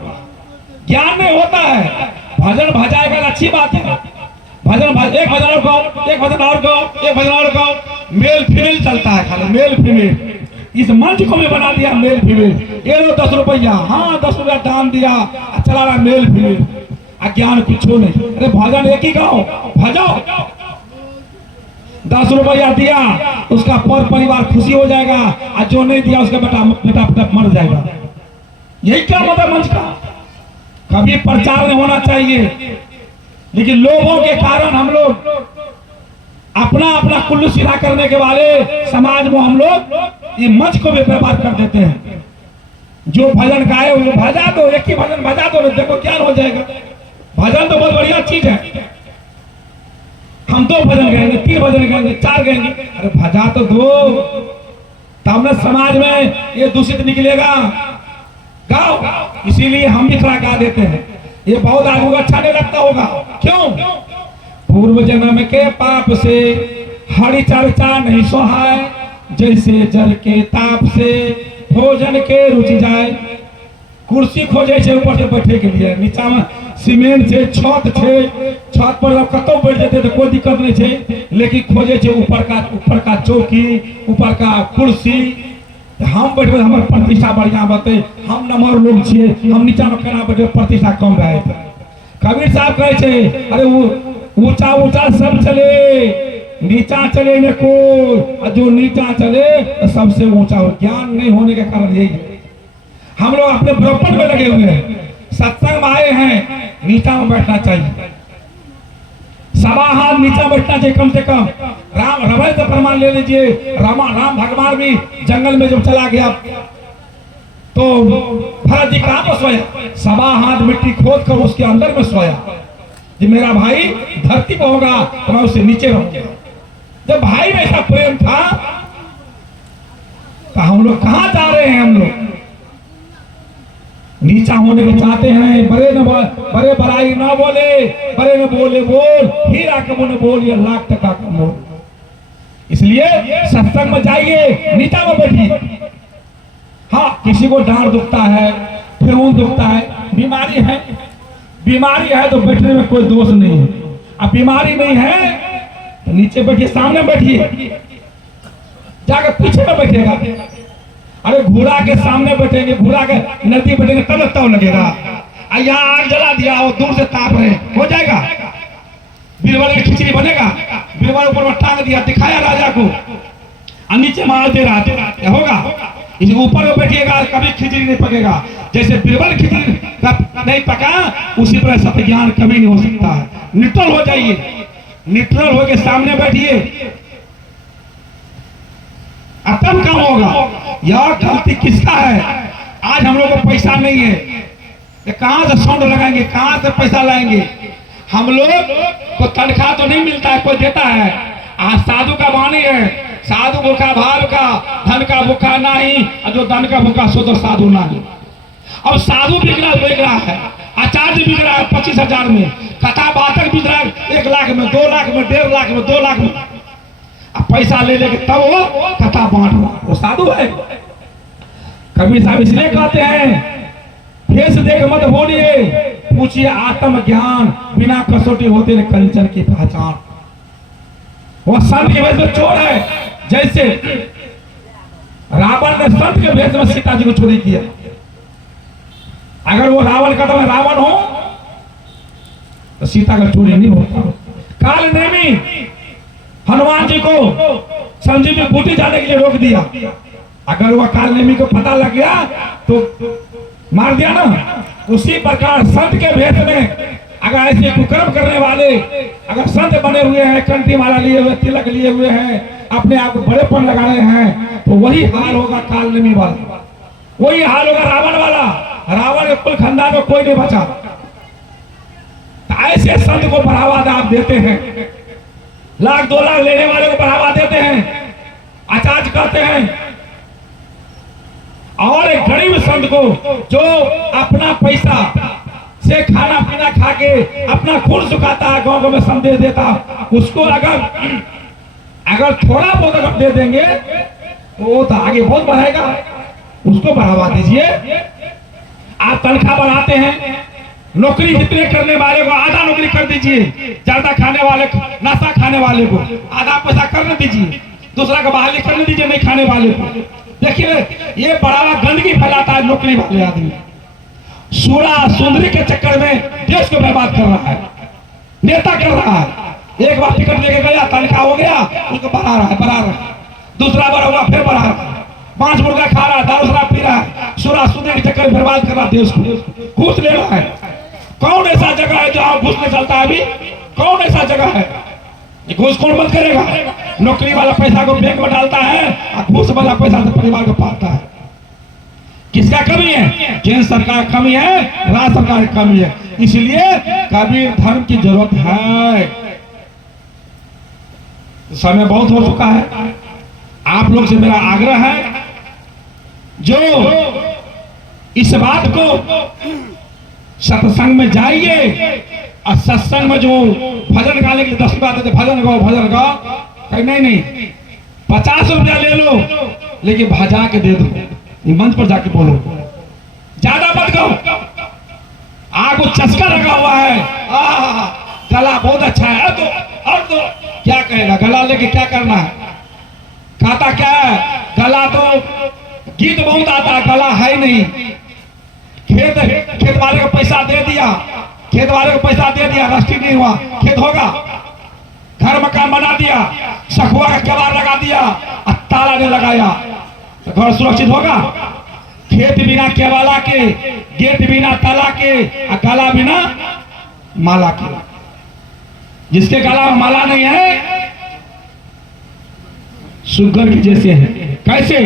ज्ञान नहीं होता है। भजन भजाएगा अच्छी बात है, एक भजन और गाओ, एक भजन और गाओ, एक भजन और गाओ, मेल फीमेल चलता है, खाली मेल फीमेल। इस मंच को भी बना दिया मेल फीमेल। ये लो 10 रुपया, हाँ 10 रुपया दान दिया, चला रहा मेल फीमेल। अज्ञान कुछ नहीं। अरे भजन एक ही गाओ, भजाओ। 10 रुपया दिया उसका पर परिवार खुशी हो जाएगा, और जो नहीं दिया उसका बेटा बेटा मर जाएगा। यही क्या मतलब मंच का? कभी प्रचार नहीं होना चाहिए, लेकिन लोगों के कारण हम लोग अपना अपना कुल्लू सीधा करने के वाले समाज में हम लोग ये मंच को भी बर्बाद कर देते हैं। जो भजन गाए वो भजा दो, एक ही भजन भजा दो, देखो क्या हो जाएगा। भजन तो बहुत बढ़िया चीज है, हम 2 भजन गाएंगे, 3 भजन गाएंगे, 4 गाएंगे, अरे भजा तो दो, तब न समाज में ये दूषित निकलेगा। गाओ, इसीलिए हम भी थोड़ा गा देते हैं। ये बहुत आदमी को अच्छा नहीं लगता होगा, क्यों? पूर्व जन्म के पाप से हरि चर्चा नहीं सोहाय, जैसे जल के ताप से भोजन के रुचि जाए। कुर्सी खोजे छे ऊपर से बैठे के लिए, नीचा में सीमेंट से छत छे, छत पर कतौ बैठ जेते तो कोई दिक्कत नहीं छे, लेकिन खोजे छे ऊपर का चौकी, ऊपर का कुर्सी। हम बैठे हमार प्रतिष्ठा बढ़िया बते, हम नमहर लोग छिए, हम नीचा में केना बैठे प्रतिष्ठा कम रहे। कबीर साहब कहे छे अरे वो ऊंचा ऊंचा सब चले, नीचा चले न कोई, जो नीचा चले तो सबसे ऊंचा हो। ज्ञान नहीं होने के कारण यही है। हम लोग अपने बड़प्पन में लगे हुए हैं, सत्संग में आए हैं, नीचा में बैठना चाहिए, 1.25 हाथ नीचा बैठना चाहिए कम से कम। राम रवै से प्रमाण ले लीजिए, राम भगवान भी जंगल में जब चला गया तो भरत जी कहां पर सोया? 1.25 हाथ मिट्टी खोद कर उसके अंदर में सोया कि मेरा भाई धरती पर होगा तो मैं उससे नीचे रहूंगा। जब भाई में ऐसा प्रेम था तो हम लोग कहां जा रहे हैं? हम लोग नीचा होने को चाहते हैं। बड़े बड़ाई ना बोले, बड़े न बोले बोल, हीरा कमो न बोल, ये लाख टका कमो। इसलिए सत्संग में जाइए, नीचा में बैठिए। हाँ, किसी को डांड दुखता है, खून दुखता है, बीमारी है तो बैठने में कोई दोष नहीं है। अब बीमारी नहीं है तो नीचे बैठिए, सामने बैठिए, जाकर पीछे में बैठेगा। अरे घोड़ा के सामने बैठेंगे, घोड़ा के नजदीक बैठेंगे तब ताव लगेगा। यहाँ आग जला दिया और दूर से ताप रहे, हो जाएगा? बीरबल की खिचड़ी बनेगा? बीरबल ऊपर में टांग दिया, दिखाया राजा को, और नीचे मारते रहते, होगा? इस ऊपर में बैठिएगा कभी खिचड़ी नहीं पकेगा। जैसे बीरबल खिचड़ी नहीं पका, उसी तरह सत्य ज्ञान कभी नहीं हो सकता है। न्यूट्रल हो जाइए, न्यूट्रल होके सामने बैठिए, तब काम होगा। यह गलती किसका है? आज हम लोग को पैसा नहीं है, कहां से साउंड लगाएंगे, कहां से पैसा लाएंगे? हम लोग को तनख्वाह तो नहीं मिलता है, कोई देता है। आज साधु का वाणी है, साधु भूखा भाव का, धन का भूखा नहीं, जो धन का भूखा सो तो साधु नहीं। अब साधु बिक रहा है, आचार्य बिक रहा है 25,000 में, कथा बातक बिक रहा है 1 लाख में, 2 लाख में, 1.5 लाख में, 2 लाख में। अब पैसा ले लेके तब वो कथा बांट रहा, वो साधु है? कबीर साहब इसलिए कहते हैं फेस देख मत बोलिए, पूछिए आत्म ज्ञान, बिना कसौटी होते न कंचन की पहचान। वो संत के भेष में चोर है, जैसे रावण ने संत के भेष में सीता जी को चोरी किया। अगर वो रावण का तो रावण हो तो सीता का चोरी नहीं होता। काल नेमी हनुमान जी को संजीवनी बूटी जाने के लिए रोक दिया। अगर वह काल नेमी को पता लग गया तो मार दिया ना। उसी प्रकार संत के भेष में अगर ऐसे कुकर्म करने वाले अगर संत बने हुए हैं, कंठी माला लिए हुए, तिलक लिए हुए हैं, अपने आप को बड़ेपन लगा रहे हैं, तो वही हाल होगा काल नेमी वाला, वही हाल होगा रावण वाला। रावण के कुल खानदान में कोई नहीं बचा। तो ऐसे संत को बढ़ावा आप देते हैं, 1 लाख 2 लाख लेने वाले को बढ़ावा देते हैं, आचार्य कहते हैं। और एक गरीब संत को जो अपना पैसा से खाना पीना खा के अपना खून सुखाता है, गांव में संदेश देता, उसको अगर थोड़ा बहुत अगर दे देंगे तो वो तो आगे बहुत बढ़ेगा, उसको बढ़ावा दीजिए। आप तनख्वाह बढ़ाते हैं, नौकरी जितने करने वाले को आधा नौकरी कर दीजिए, ज्यादा खाने वाले नशा खाने वाले को आधा पैसा करने दीजिए, दूसरा का बहाली करने दीजिए नहीं खाने वाले को। देखिए ये बढ़ावा गंदगी फैलाता है नौकरी वाले आदमी, सूरा सुंदरी के चक्कर में देश को बर्बाद कर रहा है, नेता कर रहा है। एक बार टिकट लेके गया, तनख्वाह हो गया, उसको बढ़ा रहा है। दूसरा बार होगा, फिर बढ़ा रहा है। 5 मुर्गा खा रहा है, दारू शराब पी रहा है, सुरा सुदे के चक्कर बर्बाद कर रहा है देश को, घूस ले रहा है। कौन ऐसा जगह है जहाँ घूस नहीं चलता है? अभी कौन ऐसा जगह है? घूस कौन बंद करेगा? नौकरी वाला पैसा को बैंक में डालता है और घूस वाला पैसा से परिवार को पालता है। किसका कमी है? केंद्र सरकार कमी है, राज्य सरकार की कमी है। इसलिए कबीर धर्म की जरूरत है। समय बहुत हो चुका है। आप लोग से मेरा आग्रह है, जो इस बात को सत्संग में जाइए और सत्संग में जो भजन गाने के लिए 10 बात है, भजन गाओ, नहीं 50 रुपया ले लो, लेकिन भजा के दे दो, मंच पर जाके बोलो, ज्यादा मत गाओ। आपको चस्का लगा हुआ है, गला बहुत अच्छा है, तो क्या कहेगा? गला लेके क्या करना है? खाता क्या है? गला तो गीत बहुत आता है, गला है नहीं। खेत वाले को पैसा दे दिया, रजिस्ट्री नहीं हुआ, खेत होगा? घर मकान बना दिया, सखुआ का केवाड़ लगा दिया और ताला नहीं लगाया, तो घर सुरक्षित होगा? खेत बिना केवाला के, गेट बिना ताला के, और गला बिना माला के। जिसके गला में माला नहीं है, शुगर की जैसे है। कैसे?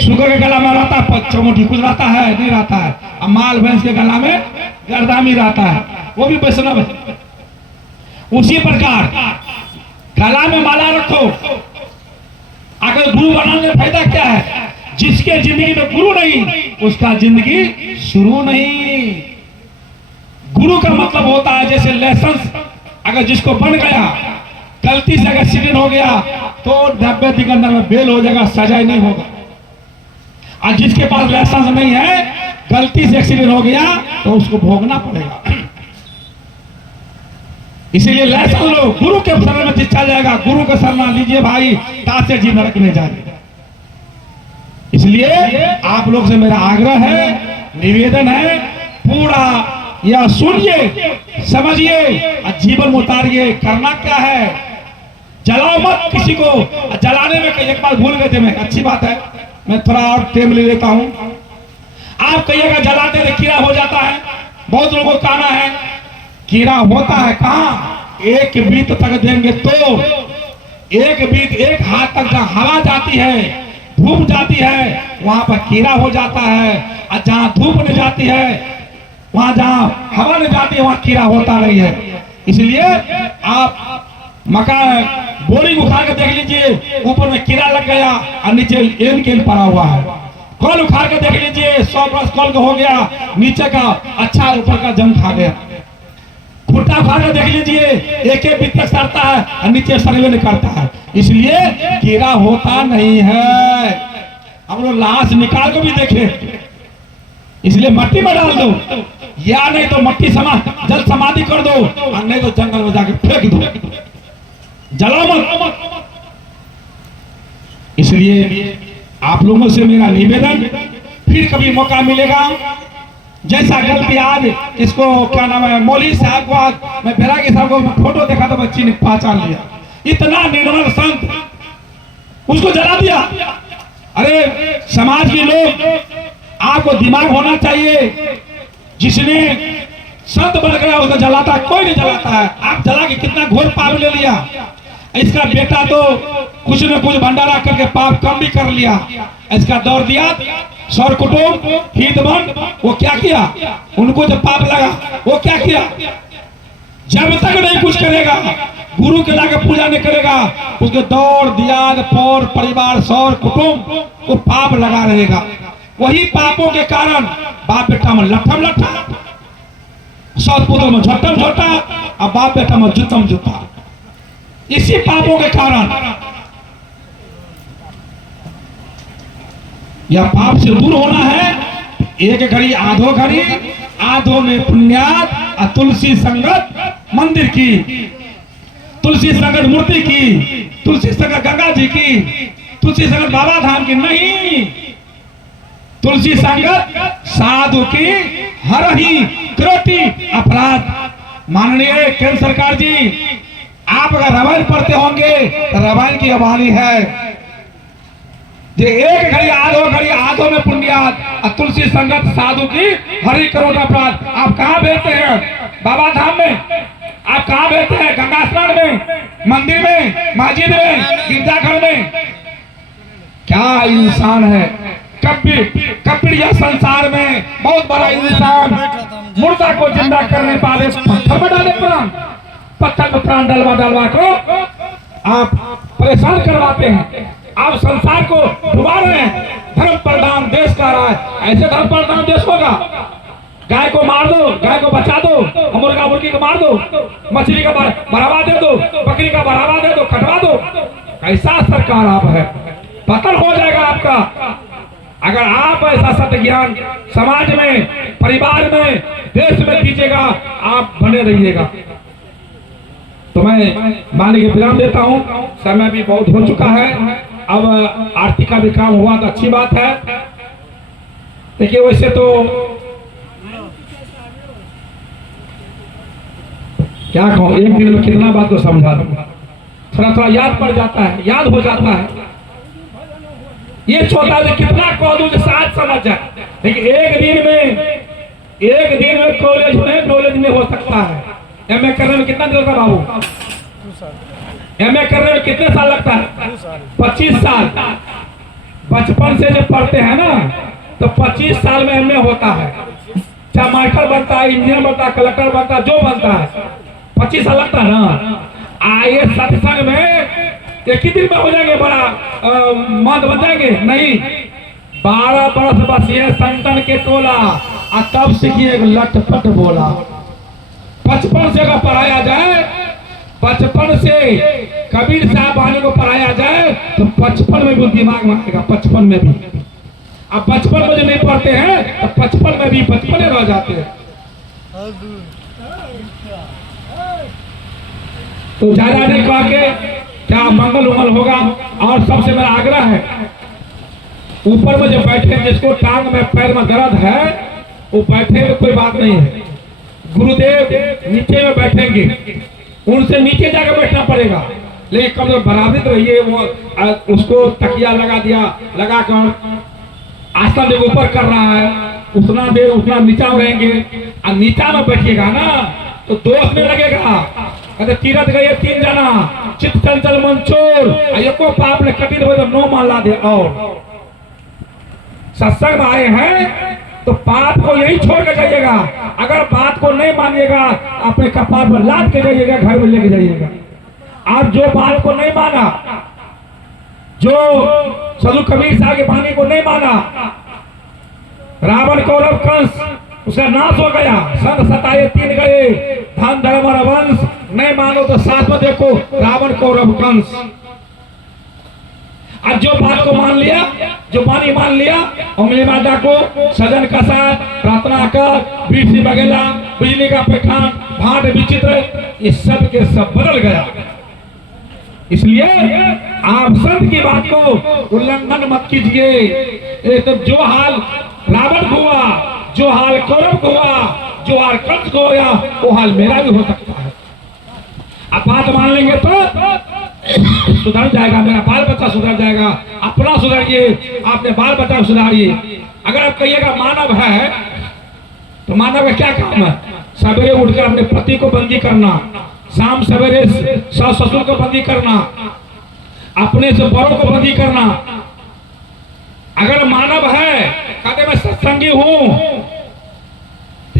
शुगर के गला में रहता है चमोटी, कुछ रहता है नहीं रहता है, और माल भैंस के गला में गर्दामी रहता है, वो भी वैष्णव है। उसी प्रकार गला में माला रखो। अगर गुरु बनाने में फायदा क्या है? जिसके जिंदगी में गुरु नहीं, उसका जिंदगी शुरू नहीं। गुरु का मतलब होता है जैसे लाइसेंस, अगर जिसको बन गया, गलती से अगर एक्सीडेंट हो गया तो 90 दिन के अंदर में बेल हो जाएगा, सजा नहीं होगा। और जिसके पास लाइसेंस नहीं है, गलती से एक्सीडेंट हो गया तो उसको भोगना पड़ेगा। इसीलिए लाइसेंस लो, गुरु के शरण में चल जाएगा। गुरु का शरण लीजिए भाई, तासे जी नरक में जाएगा। इसलिए आप लोग से मेरा आग्रह है, निवेदन है, पूरा यह सुनिए, समझिए और जीवन में उतारिए। करना क्या है? जलाओ मत किसी को। जलाने में एक बार भूल गए थे मैं, अच्छी बात है, मैं थोड़ा और टेम ले लेता हूं। आप कहिएगा जलाते थे कीड़ा हो जाता है, बहुत लोगों को कहना है कीड़ा होता है कहां? एक बीत तक देंगे तो, एक बीत, एक हाथ तक जहां हवा जाती है, धूप जाती है, वहां पर कीड़ा हो जाता है। और जहां धूप नहीं जाती है, वहां जहां हवा नहीं जाती है, वहां कीड़ा होता नहीं है। इसलिए आप मकान बोरिंग उखाड़ के देख लीजिए, ऊपर में कीड़ा लग गया और नीचे एन पड़ा हुआ है। कॉल उखाड़ के देख लीजिए, 100 बरस कॉल का हो गया, नीचे का अच्छा, ऊपर का जम खा गया। खुट्टा उखाड़ के देख लीजिए, एक बीत तक सड़ता है और नीचे सर्वे नहीं करता है। इसलिए कीड़ा होता नहीं है। हम लोग लाश निकाल के भी देखे, इसलिए मट्टी में डाल दो, या नहीं तो मट्टी जल समाधि कर दो, और नहीं तो जंगल में जाके फेंक दो, जलाओ मत। इसलिए आप लोगों से मेरा निवेदन, फिर कभी मौका मिलेगा, जैसा गलती आज इसको क्या नाम है, मौलवी साहब को, आज मैं बैरागी साहब को फोटो देखा तो बच्ची ने पहचान लिया, इतना निर्मल संत, उसको जला दिया। अरे समाज के लोग, आपको दिमाग होना चाहिए। जिसने संत बन गया उसको जलाता, कोई नहीं जलाता है। आप जला के कितना घोर पाप ले लिया। इसका बेटा तो कुछ न कुछ भंडारा करके पाप कम भी कर लिया। इसका दौर दिया सौर कुटुंब हितबंद, वो क्या किया? उनको जब पाप लगा वो क्या किया? जब तक नहीं कुछ करेगा, गुरु के लाके पूजा नहीं करेगा, उसके दौर दियाद पौर परिवार सौर कुटुंब को पाप लगा रहेगा। वही पापों के कारण बाप बेटा में लट्ठम लट्ठा, सौत पुत्र में झोटम झोटा, और बाप बेटा में जुतम जुता। इसी पापों के कारण यह पाप से दूर होना है। एक घड़ी आधो घड़ी, आधो में पुण्यात, और तुलसी संगत मंदिर की, तुलसी संगत मूर्ति की, तुलसी संगत गंगा जी की, तुलसी संगत बाबा धाम की नहीं, तुलसी संगत साधु की हर ही क्रोटी अपराध। माननीय केंद्र सरकार जी, आप अगर रामायण पढ़ते होंगे तो रामायण की वाणी है जे एक घड़ी आधो में पुण्यात तुलसी संगत साधु की हरि करोड़ अपराध। आप कहाँ बैठते हैं? बाबा धाम में। आप कहाँ बैठते हैं? गंगा स्नान में, मंदिर में, मस्जिद में, गिरजाघर में। क्या इंसान है? कबीर यह संसार में बहुत बड़ा इंसान मुर्दा को जिंदा करने वाले पत्थर में डाले प्राण, पत्थर में प्राण डलवा को आप परेशान करवाते हैं। आप संसार को डुबा रहे हैं। धर्म प्रधान देश का रहा है। ऐसे धर्म प्रधान देश होगा? गाय को मार दो, गाय को बचा दो, मुर्गा मुर्गी को मार दो, मछली का बढ़ावा दे दो, बकरी का बढ़ावा दे दो, कटवा दो। कैसा सरकार आप है? पतन हो जाएगा आपका। अगर आप ऐसा सत्य ज्ञान समाज में, परिवार में, देश में दीजिएगा, आप बने रहिएगा। तो मैं मानी के विराम देता हूँ। समय भी बहुत हो चुका है। अब आरती का भी काम हुआ तो अच्छी बात है। देखिए वैसे तो क्या कहूँ, एक दिन में कितना बात तो समझा दूंगा। थोड़ा याद पड़ जाता है, याद हो जाता है। ये छोटा से कितना कह दूं साथ समझ जाए, लेकिन एक दिन में कॉलेज में नॉलेज में हो सकता है। एमए करने में कितना दिन लगता है बाबू? एमए करने में कितने साल लगता है? 25 साल। बचपन से जब पढ़ते हैं ना तो 25 साल में एमए होता है। चाहे मास्टर बनता है, इंजीनियर बनता है, कलेक्टर बनता है, जो बनता है 25 साल लगता है ना। आइए सत्संग में एक ही दिन में हो जाएंगे, बड़ा मत बन जाएंगे? नहीं, 12 बरस बसिए संतन के टोला और तब सीखिए लटपट बोला। बचपन से अगर पढ़ाया जाए, बचपन से कबीर साहब वाले को पढ़ाया जाए तो बचपन में भी दिमाग में आएगा। बचपन में भी। अब बचपन में जो नहीं पढ़ते हैं तो बचपन में भी बचपने रह जाते हैं। तो ज्यादा नहीं कह के क्या मंगल उमल होगा। और सबसे मेरा आग्रह है, ऊपर में जो बैठे, जिसको टांग में पैर में दर्द है वो बैठे में कोई बात नहीं है। गुरुदेव नीचे में बैठेंगे, उनसे नीचे जाकर बैठना पड़ेगा। लेकिन कम से बराबरी तो रहिए। वो उसको तकिया लगा दिया, लगा कर आसन जो ऊपर कर रहा है उतना देर उतना नीचा रहेंगे। और नीचा में बैठिएगा ना तो दोस्त में लगेगा। कहते तीरथ गए 3 जना, चित चंचल मंचोर, एको पाप ने कटी तो 9 मान ला दे। और सत्संग में आए हैं तो बात को यही छोड़ के जाइएगा। अगर बात को नहीं मानिएगा अपने कपार पर लाद के जाइएगा, घर में लेके जाइएगा। आप जो बात को नहीं माना, जो साधु कबीर साहब के वाणी को नहीं माना, रावण कौरव कंस उसका नाश हो गया। संग सताए 3 गए, धन धर्म और वंश नहीं मानो तो साथ में देखो रावण कौरव कंस। अब जो बात को मान लिया, जो वाणी मान लिया, उंगली माता को सजन का साथ रत्नाकर बीसी बगेला बिजली का पैठान भाट विचित्र, ये सब के सब बदल गया। इसलिए आप संत की बात को उल्लंघन मत कीजिए। तो जो हाल रावण हुआ, जो हाल कौरव को हुआ, जो हाल कंस को हुआ, वो हाल मेरा भी हो सकता है। आप बात मान लेंगे तो सुधर जाएगा, मेरा बाल बच्चा सुधर जाएगा। अपना सुधरिए, अपने बाल बच्चा सुधारिए। अगर आप कहिएगा मानव है तो मानव का क्या काम है? सवेरे उठकर अपने पति को बंदी करना, शाम सवेरे सास ससुर को बंदी करना, अपने से बड़ों को बंदी करना। अगर मानव है, कहते मैं सत्संगी हूं,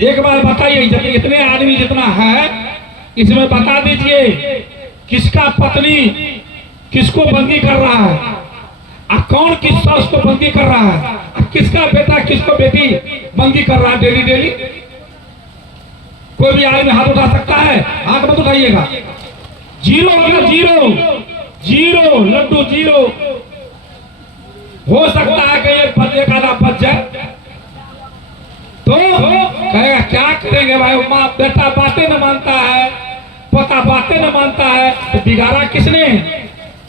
एक बार बताइए इतने आदमी जितना है इसमें बता दीजिए किसका पत्नी किसको बंदी कर रहा है, और कौन किस सास को बंदी कर रहा है, और किसका बेटा किसको बेटी बंदी कर रहा है डेली डेली। कोई भी आदमी हाथ उठा सकता है? हाथ मत उठाइएगा। 0 होगा, 0 0 लड्डू 0। हो सकता है कि एक आधा बच जाए तो कहेगा क्या करेंगे भाई, माँ बेटा बातें न मानता है, पोता बातें न मानता है, तो बिगाड़ा किसने?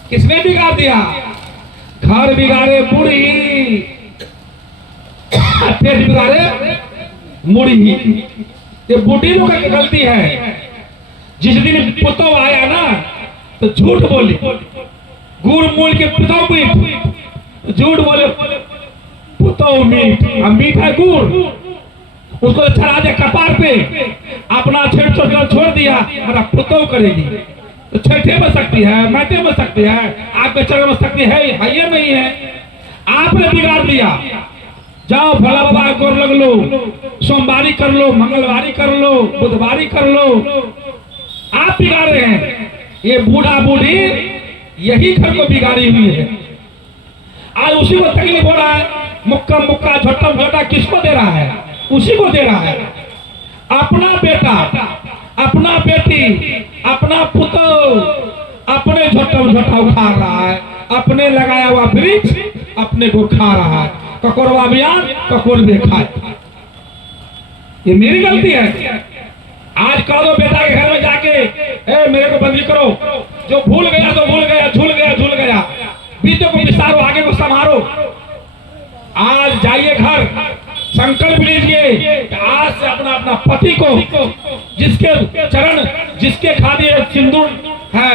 किसने बिगाड़ दिया? घर बिगाड़े बूढ़ी, पेट बिगाड़े मुड़ी। ये बूढ़ी लोग की गलती है। जिस दिन पुतो आया ना तो झूठ बोली, गुड़ मूल के पुतौ मीठ, झूठ बोले पुतौ मीठ, अब मीठ है गुड़, उसको चढ़ा दे कपार पे, अपना छेड़ छोड़ दिया, मेरा पुतौ करेगी। तो छठे में सकती है, मैटे में सकती है, आपके चरण में सकती है ये नहीं है, आपने बिगाड़ दिया। जाओ भोला बाबा गोर लग लो, सोमवारी कर लो, मंगलवारी कर लो, बुधवारी कर लो, आप बिगाड़ रहे हैं। ये बूढ़ा बूढ़ी यही घर को बिगाड़ी हुई है, आज उसी को तकलीफ हो रहा है। मुक्का मुक्का झोटम झोटा किसको दे रहा है? उसी को दे रहा है। अपना बेटा, अपना बेटी, अपना पुत्र अपने झोटम झोटा उठा रहा है, अपने लगाया हुआ वृक्ष अपने को खा रहा है। ककोरवा अभियान ककोर भी खाए, ये मेरी गलती है। आज कह दो बेटा के घर में जाके, ए मेरे को बंदी करो, जो भूल गया तो भूल गया, झूल गया झूल गया, बीते को विस्तारो, आगे को संभालो। आज जाइए घर, संकल्प लीजिए कि आज से अपना अपना पति को, जिसके चरण, जिसके खादी सिंदूर है,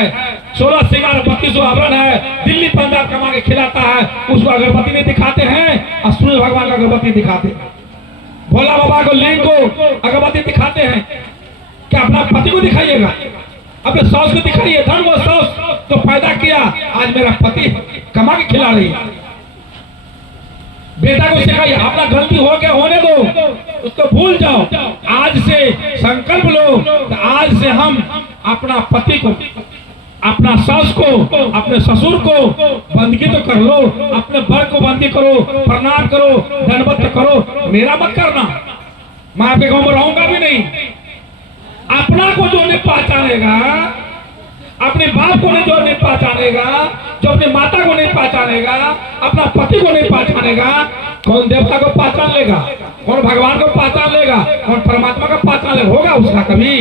16 श्रृंगार 32 आभरण है, दिल्ली पंजाब कमा के खिलाता है, उसको अगरबत्ती नहीं दिखाते हैं और सूर्य भगवान का अगरबत्ती दिखाते हैं, भोला बाबा को लिंग को अगरबत्ती दिखाते हैं। क्या अपना पति को दिखाइएगा? अपने सास को दिखाइए, धन वो सास तो पैदा किया, आज मेरा पति कमा के खिला रही है। बेटा को सिखाइए, अपना गलती हो गया होने दो, उसको भूल जाओ। आज से संकल्प लो, तो आज से हम अपना पति को, अपना सास को, अपने ससुर को बंदगी तो कर लो, अपने बर को बंदी करो, प्रणाम करो, दंडवत करो, मेरा मत करना। मैं आपके गांव में रहूंगा भी नहीं। अपना को जो नहीं पहचानेगा, अपने बाप को नहीं जो नहीं पहचानेगा, जो अपनी माता को नहीं पहचानेगा, अपना पति को नहीं पहचानेगा, कौन देवता को पहचान लेगा? कौन भगवान को पहचान लेगा? कौन परमात्मा को पहचान लेगा? होगा उसका कभी?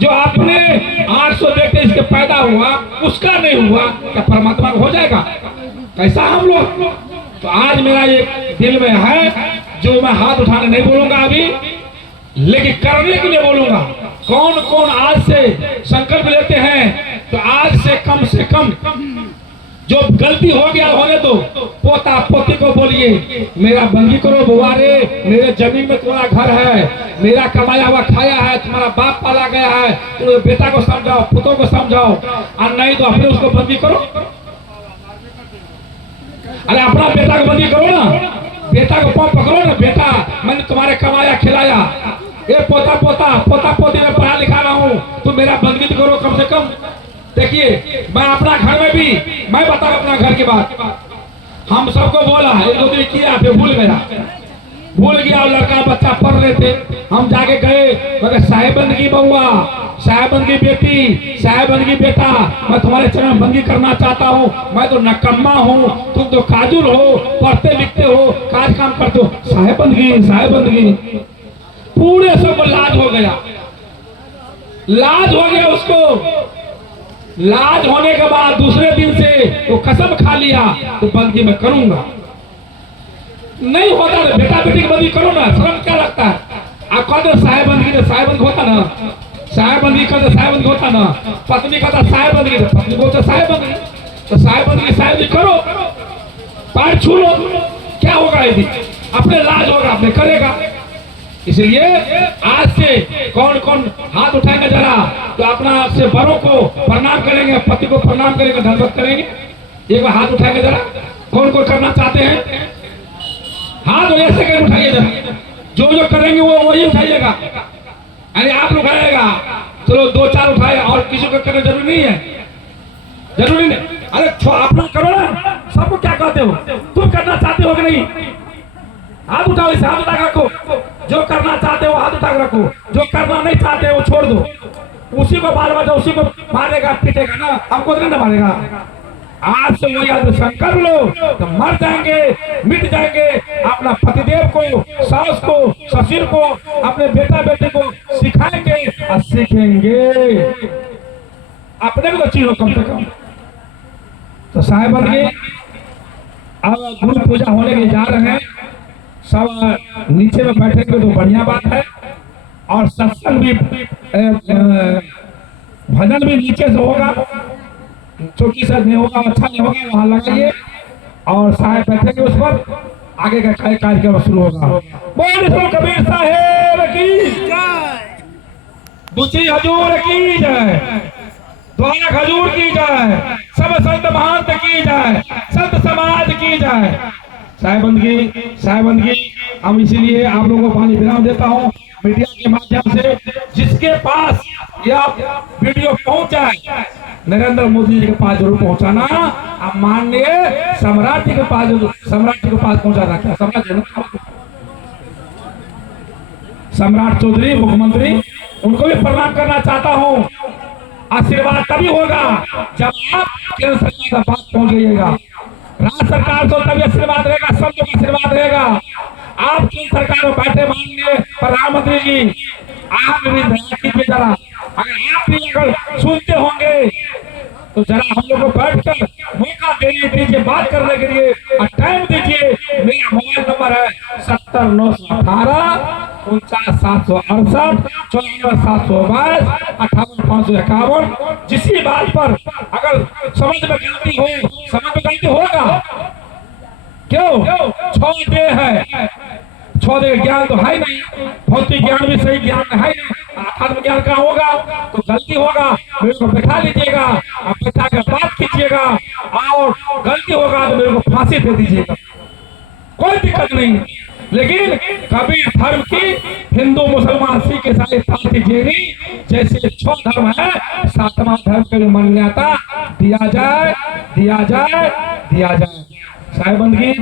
जो अपने आंख से देखते इसके पैदा हुआ, उसका नहीं हुआ, क्या परमात्मा को हो जाएगा? कैसा हम लोग? तो आज मेरा ये दिल में है, जो मैं हाथ उठाने नहीं बोलूंगा अभी, लेकिन करने के लिए बोलूंगा। कौन कौन आज से संकल्प लेते हैं? तो आज से कम जो गलती हो गया होने दो, पोता पोती को बोलिए, मेरा बंदी करो बुआ रे, मेरे जमीन में तुम्हारा घर है, मेरा कमाया हुआ खाया है, तुम्हारा बाप पाला गया है, तो बेटा को समझाओ, पुतों को समझाओ, और नहीं तो अपने उसको बंदी करो। अरे अपना बेटा को बंदी करो ना, बेटा को पाँव पकड़ो ना, बेटा मैंने तुम्हारे कमाया खिलाया, ये पोता पोती में पढ़ा लिखा रहा हूँ, तुम मेरा बंदी करो कम से कम। देखिए मैं अपना घर में भी, मैं बता अपना घर की बात, हम सबको बोला, एक दो दिन किया, फिर भूल गया, लड़का बच्चा पढ़ रहे थे, हम जाके गए, मगर साहेबंद की बउआ, साहेबंद की बेटी, साहेबंद की बेटा, मैं तुम्हारे चरण बंदी करना चाहता हूँ, मैं तो नकम्मा हूँ, तुम तो काजुल हो, पढ़ते लिखते हो, काज काम करते हो, साहेबंद की पूरे सबको लाज हो गया उसको। लाज होने के बाद दूसरे दिन से वो कसम खा लिया, तो बंदी मैं करूंगा। नहीं होता ना, बेटा बेटी की बंदी करो ना, शर्म क्या लगता है? आप कहते साहेबंदी होता ना, साहेबंदी करते साहेबंदी होता ना, पत्नी कहता साहेबंदी, पत्नी बोलते साहेबंदी, तो साहेबंदी करो, पैर छू लो, क्या होगा? यदि अपने लाज होगा, अपने करेगा। इसलिए आज से कौन कौन हाथ उठाएंगे जरा, तो अपना से बड़ों को प्रणाम करेंगे, पति को प्रणाम करेंगे, धन्यवाद करेंगे। एक बार हाथ उठाएंगे जरा, कौन कौन करना चाहते हैं? हाथ ऐसे कर उठाइए जरा, जो करेंगे वो वही उठाइएगा, यानी आप उठाएगा। चलो 2-4 उठाए, और किसी को करना जरूरी नहीं है, जरूरी नहीं। अरे आप लोग करो ना, सबको क्या कहते हो? तुम करना चाहते हो कि नहीं? हाथ उठाओ, इसे हाथ उठा रखो, जो करना चाहते हो हाथ उठा रखो, जो करना नहीं चाहते वो छोड़ दो। उसी को बाल बच्चा उसी को मारेगा पीटेगा ना, हमको तो नहीं मारेगा। आज से वही आज संकल्प लो, तो मर जाएंगे, मिट जाएंगे। अपना पतिदेव को, सास को, ससुर को, अपने बेटा बेटी को सिखाएंगे और सीखेंगे, अपने भी तो चीज हो कम से कम। तो साहेब अब गुरु पूजा होने के जा रहे हैं, सब नीचे में बैठेंगे तो बढ़िया बात है, और सत्संग भी भजन भजन भी नीचे से होगा, चौकी से नहीं होगा, अच्छा नहीं होगा, वहां लगाइए और साहेब बैठेंगे उस पर, आगे का कार्यक्रम शुरू होगा। बोल सो कबीर साहेब की जय, दूसरी हजूर की जय, द्वारक हजूर की जय, सब संत महंत की जय, संत समाज की जय। साहेबंदगी हम इसीलिए आप लोगों को पानी विराम देता हूँ मीडिया के माध्यम से, जिसके पास यह वीडियो पहुंच जाए नरेंद्र मोदी जी के पास जरूर पहुंचाना, अब माननीय सम्राट जी के पास पहुंचाना। क्या सम्राट चौधरी मुख्यमंत्री, उनको भी प्रणाम करना चाहता हूं। आशीर्वाद तभी होगा जब आप केंद्र सरकार का पास पहुंच जाइएगा, राज्य सरकार को तभी आशीर्वाद रहेगा, सबको आशीर्वाद रहेगा। आप केंद्र सरकार में बैठे माननीय प्रधानमंत्री जी, आप भी दया कीजिए जरा, अगर आप भी अगर सुनते होंगे तो जरा हम लोग को बैठकर मौका देने दीजिए, बात करने के लिए टाइम दीजिए। मेरा मोबाइल नंबर है 70 918 49 768 54 722 58 551। जिसी बात पर अगर समझ में गलती हो, समझ में गलती होगा क्यों, 6 दे है, 6 दे ज्ञान तो है नहीं, भौतिक ज्ञान भी सही ज्ञान है नहीं, आत्म ज्ञान का होगा तो गलती होगा, मेरे को बैठा लीजिएगा, आप बैठा कर बात कीजिएगा, और गलती होगा तो मेरे को फांसी दे दीजिएगा, कोई दिक्कत नहीं। लेकिन कबीर धर्म की हिंदू मुसलमान सिख ईसाई पारसी जैनी जैसे 6 धर्म है, 7वां धर्म की मान्यता दिया जाए। साहेबंदगी।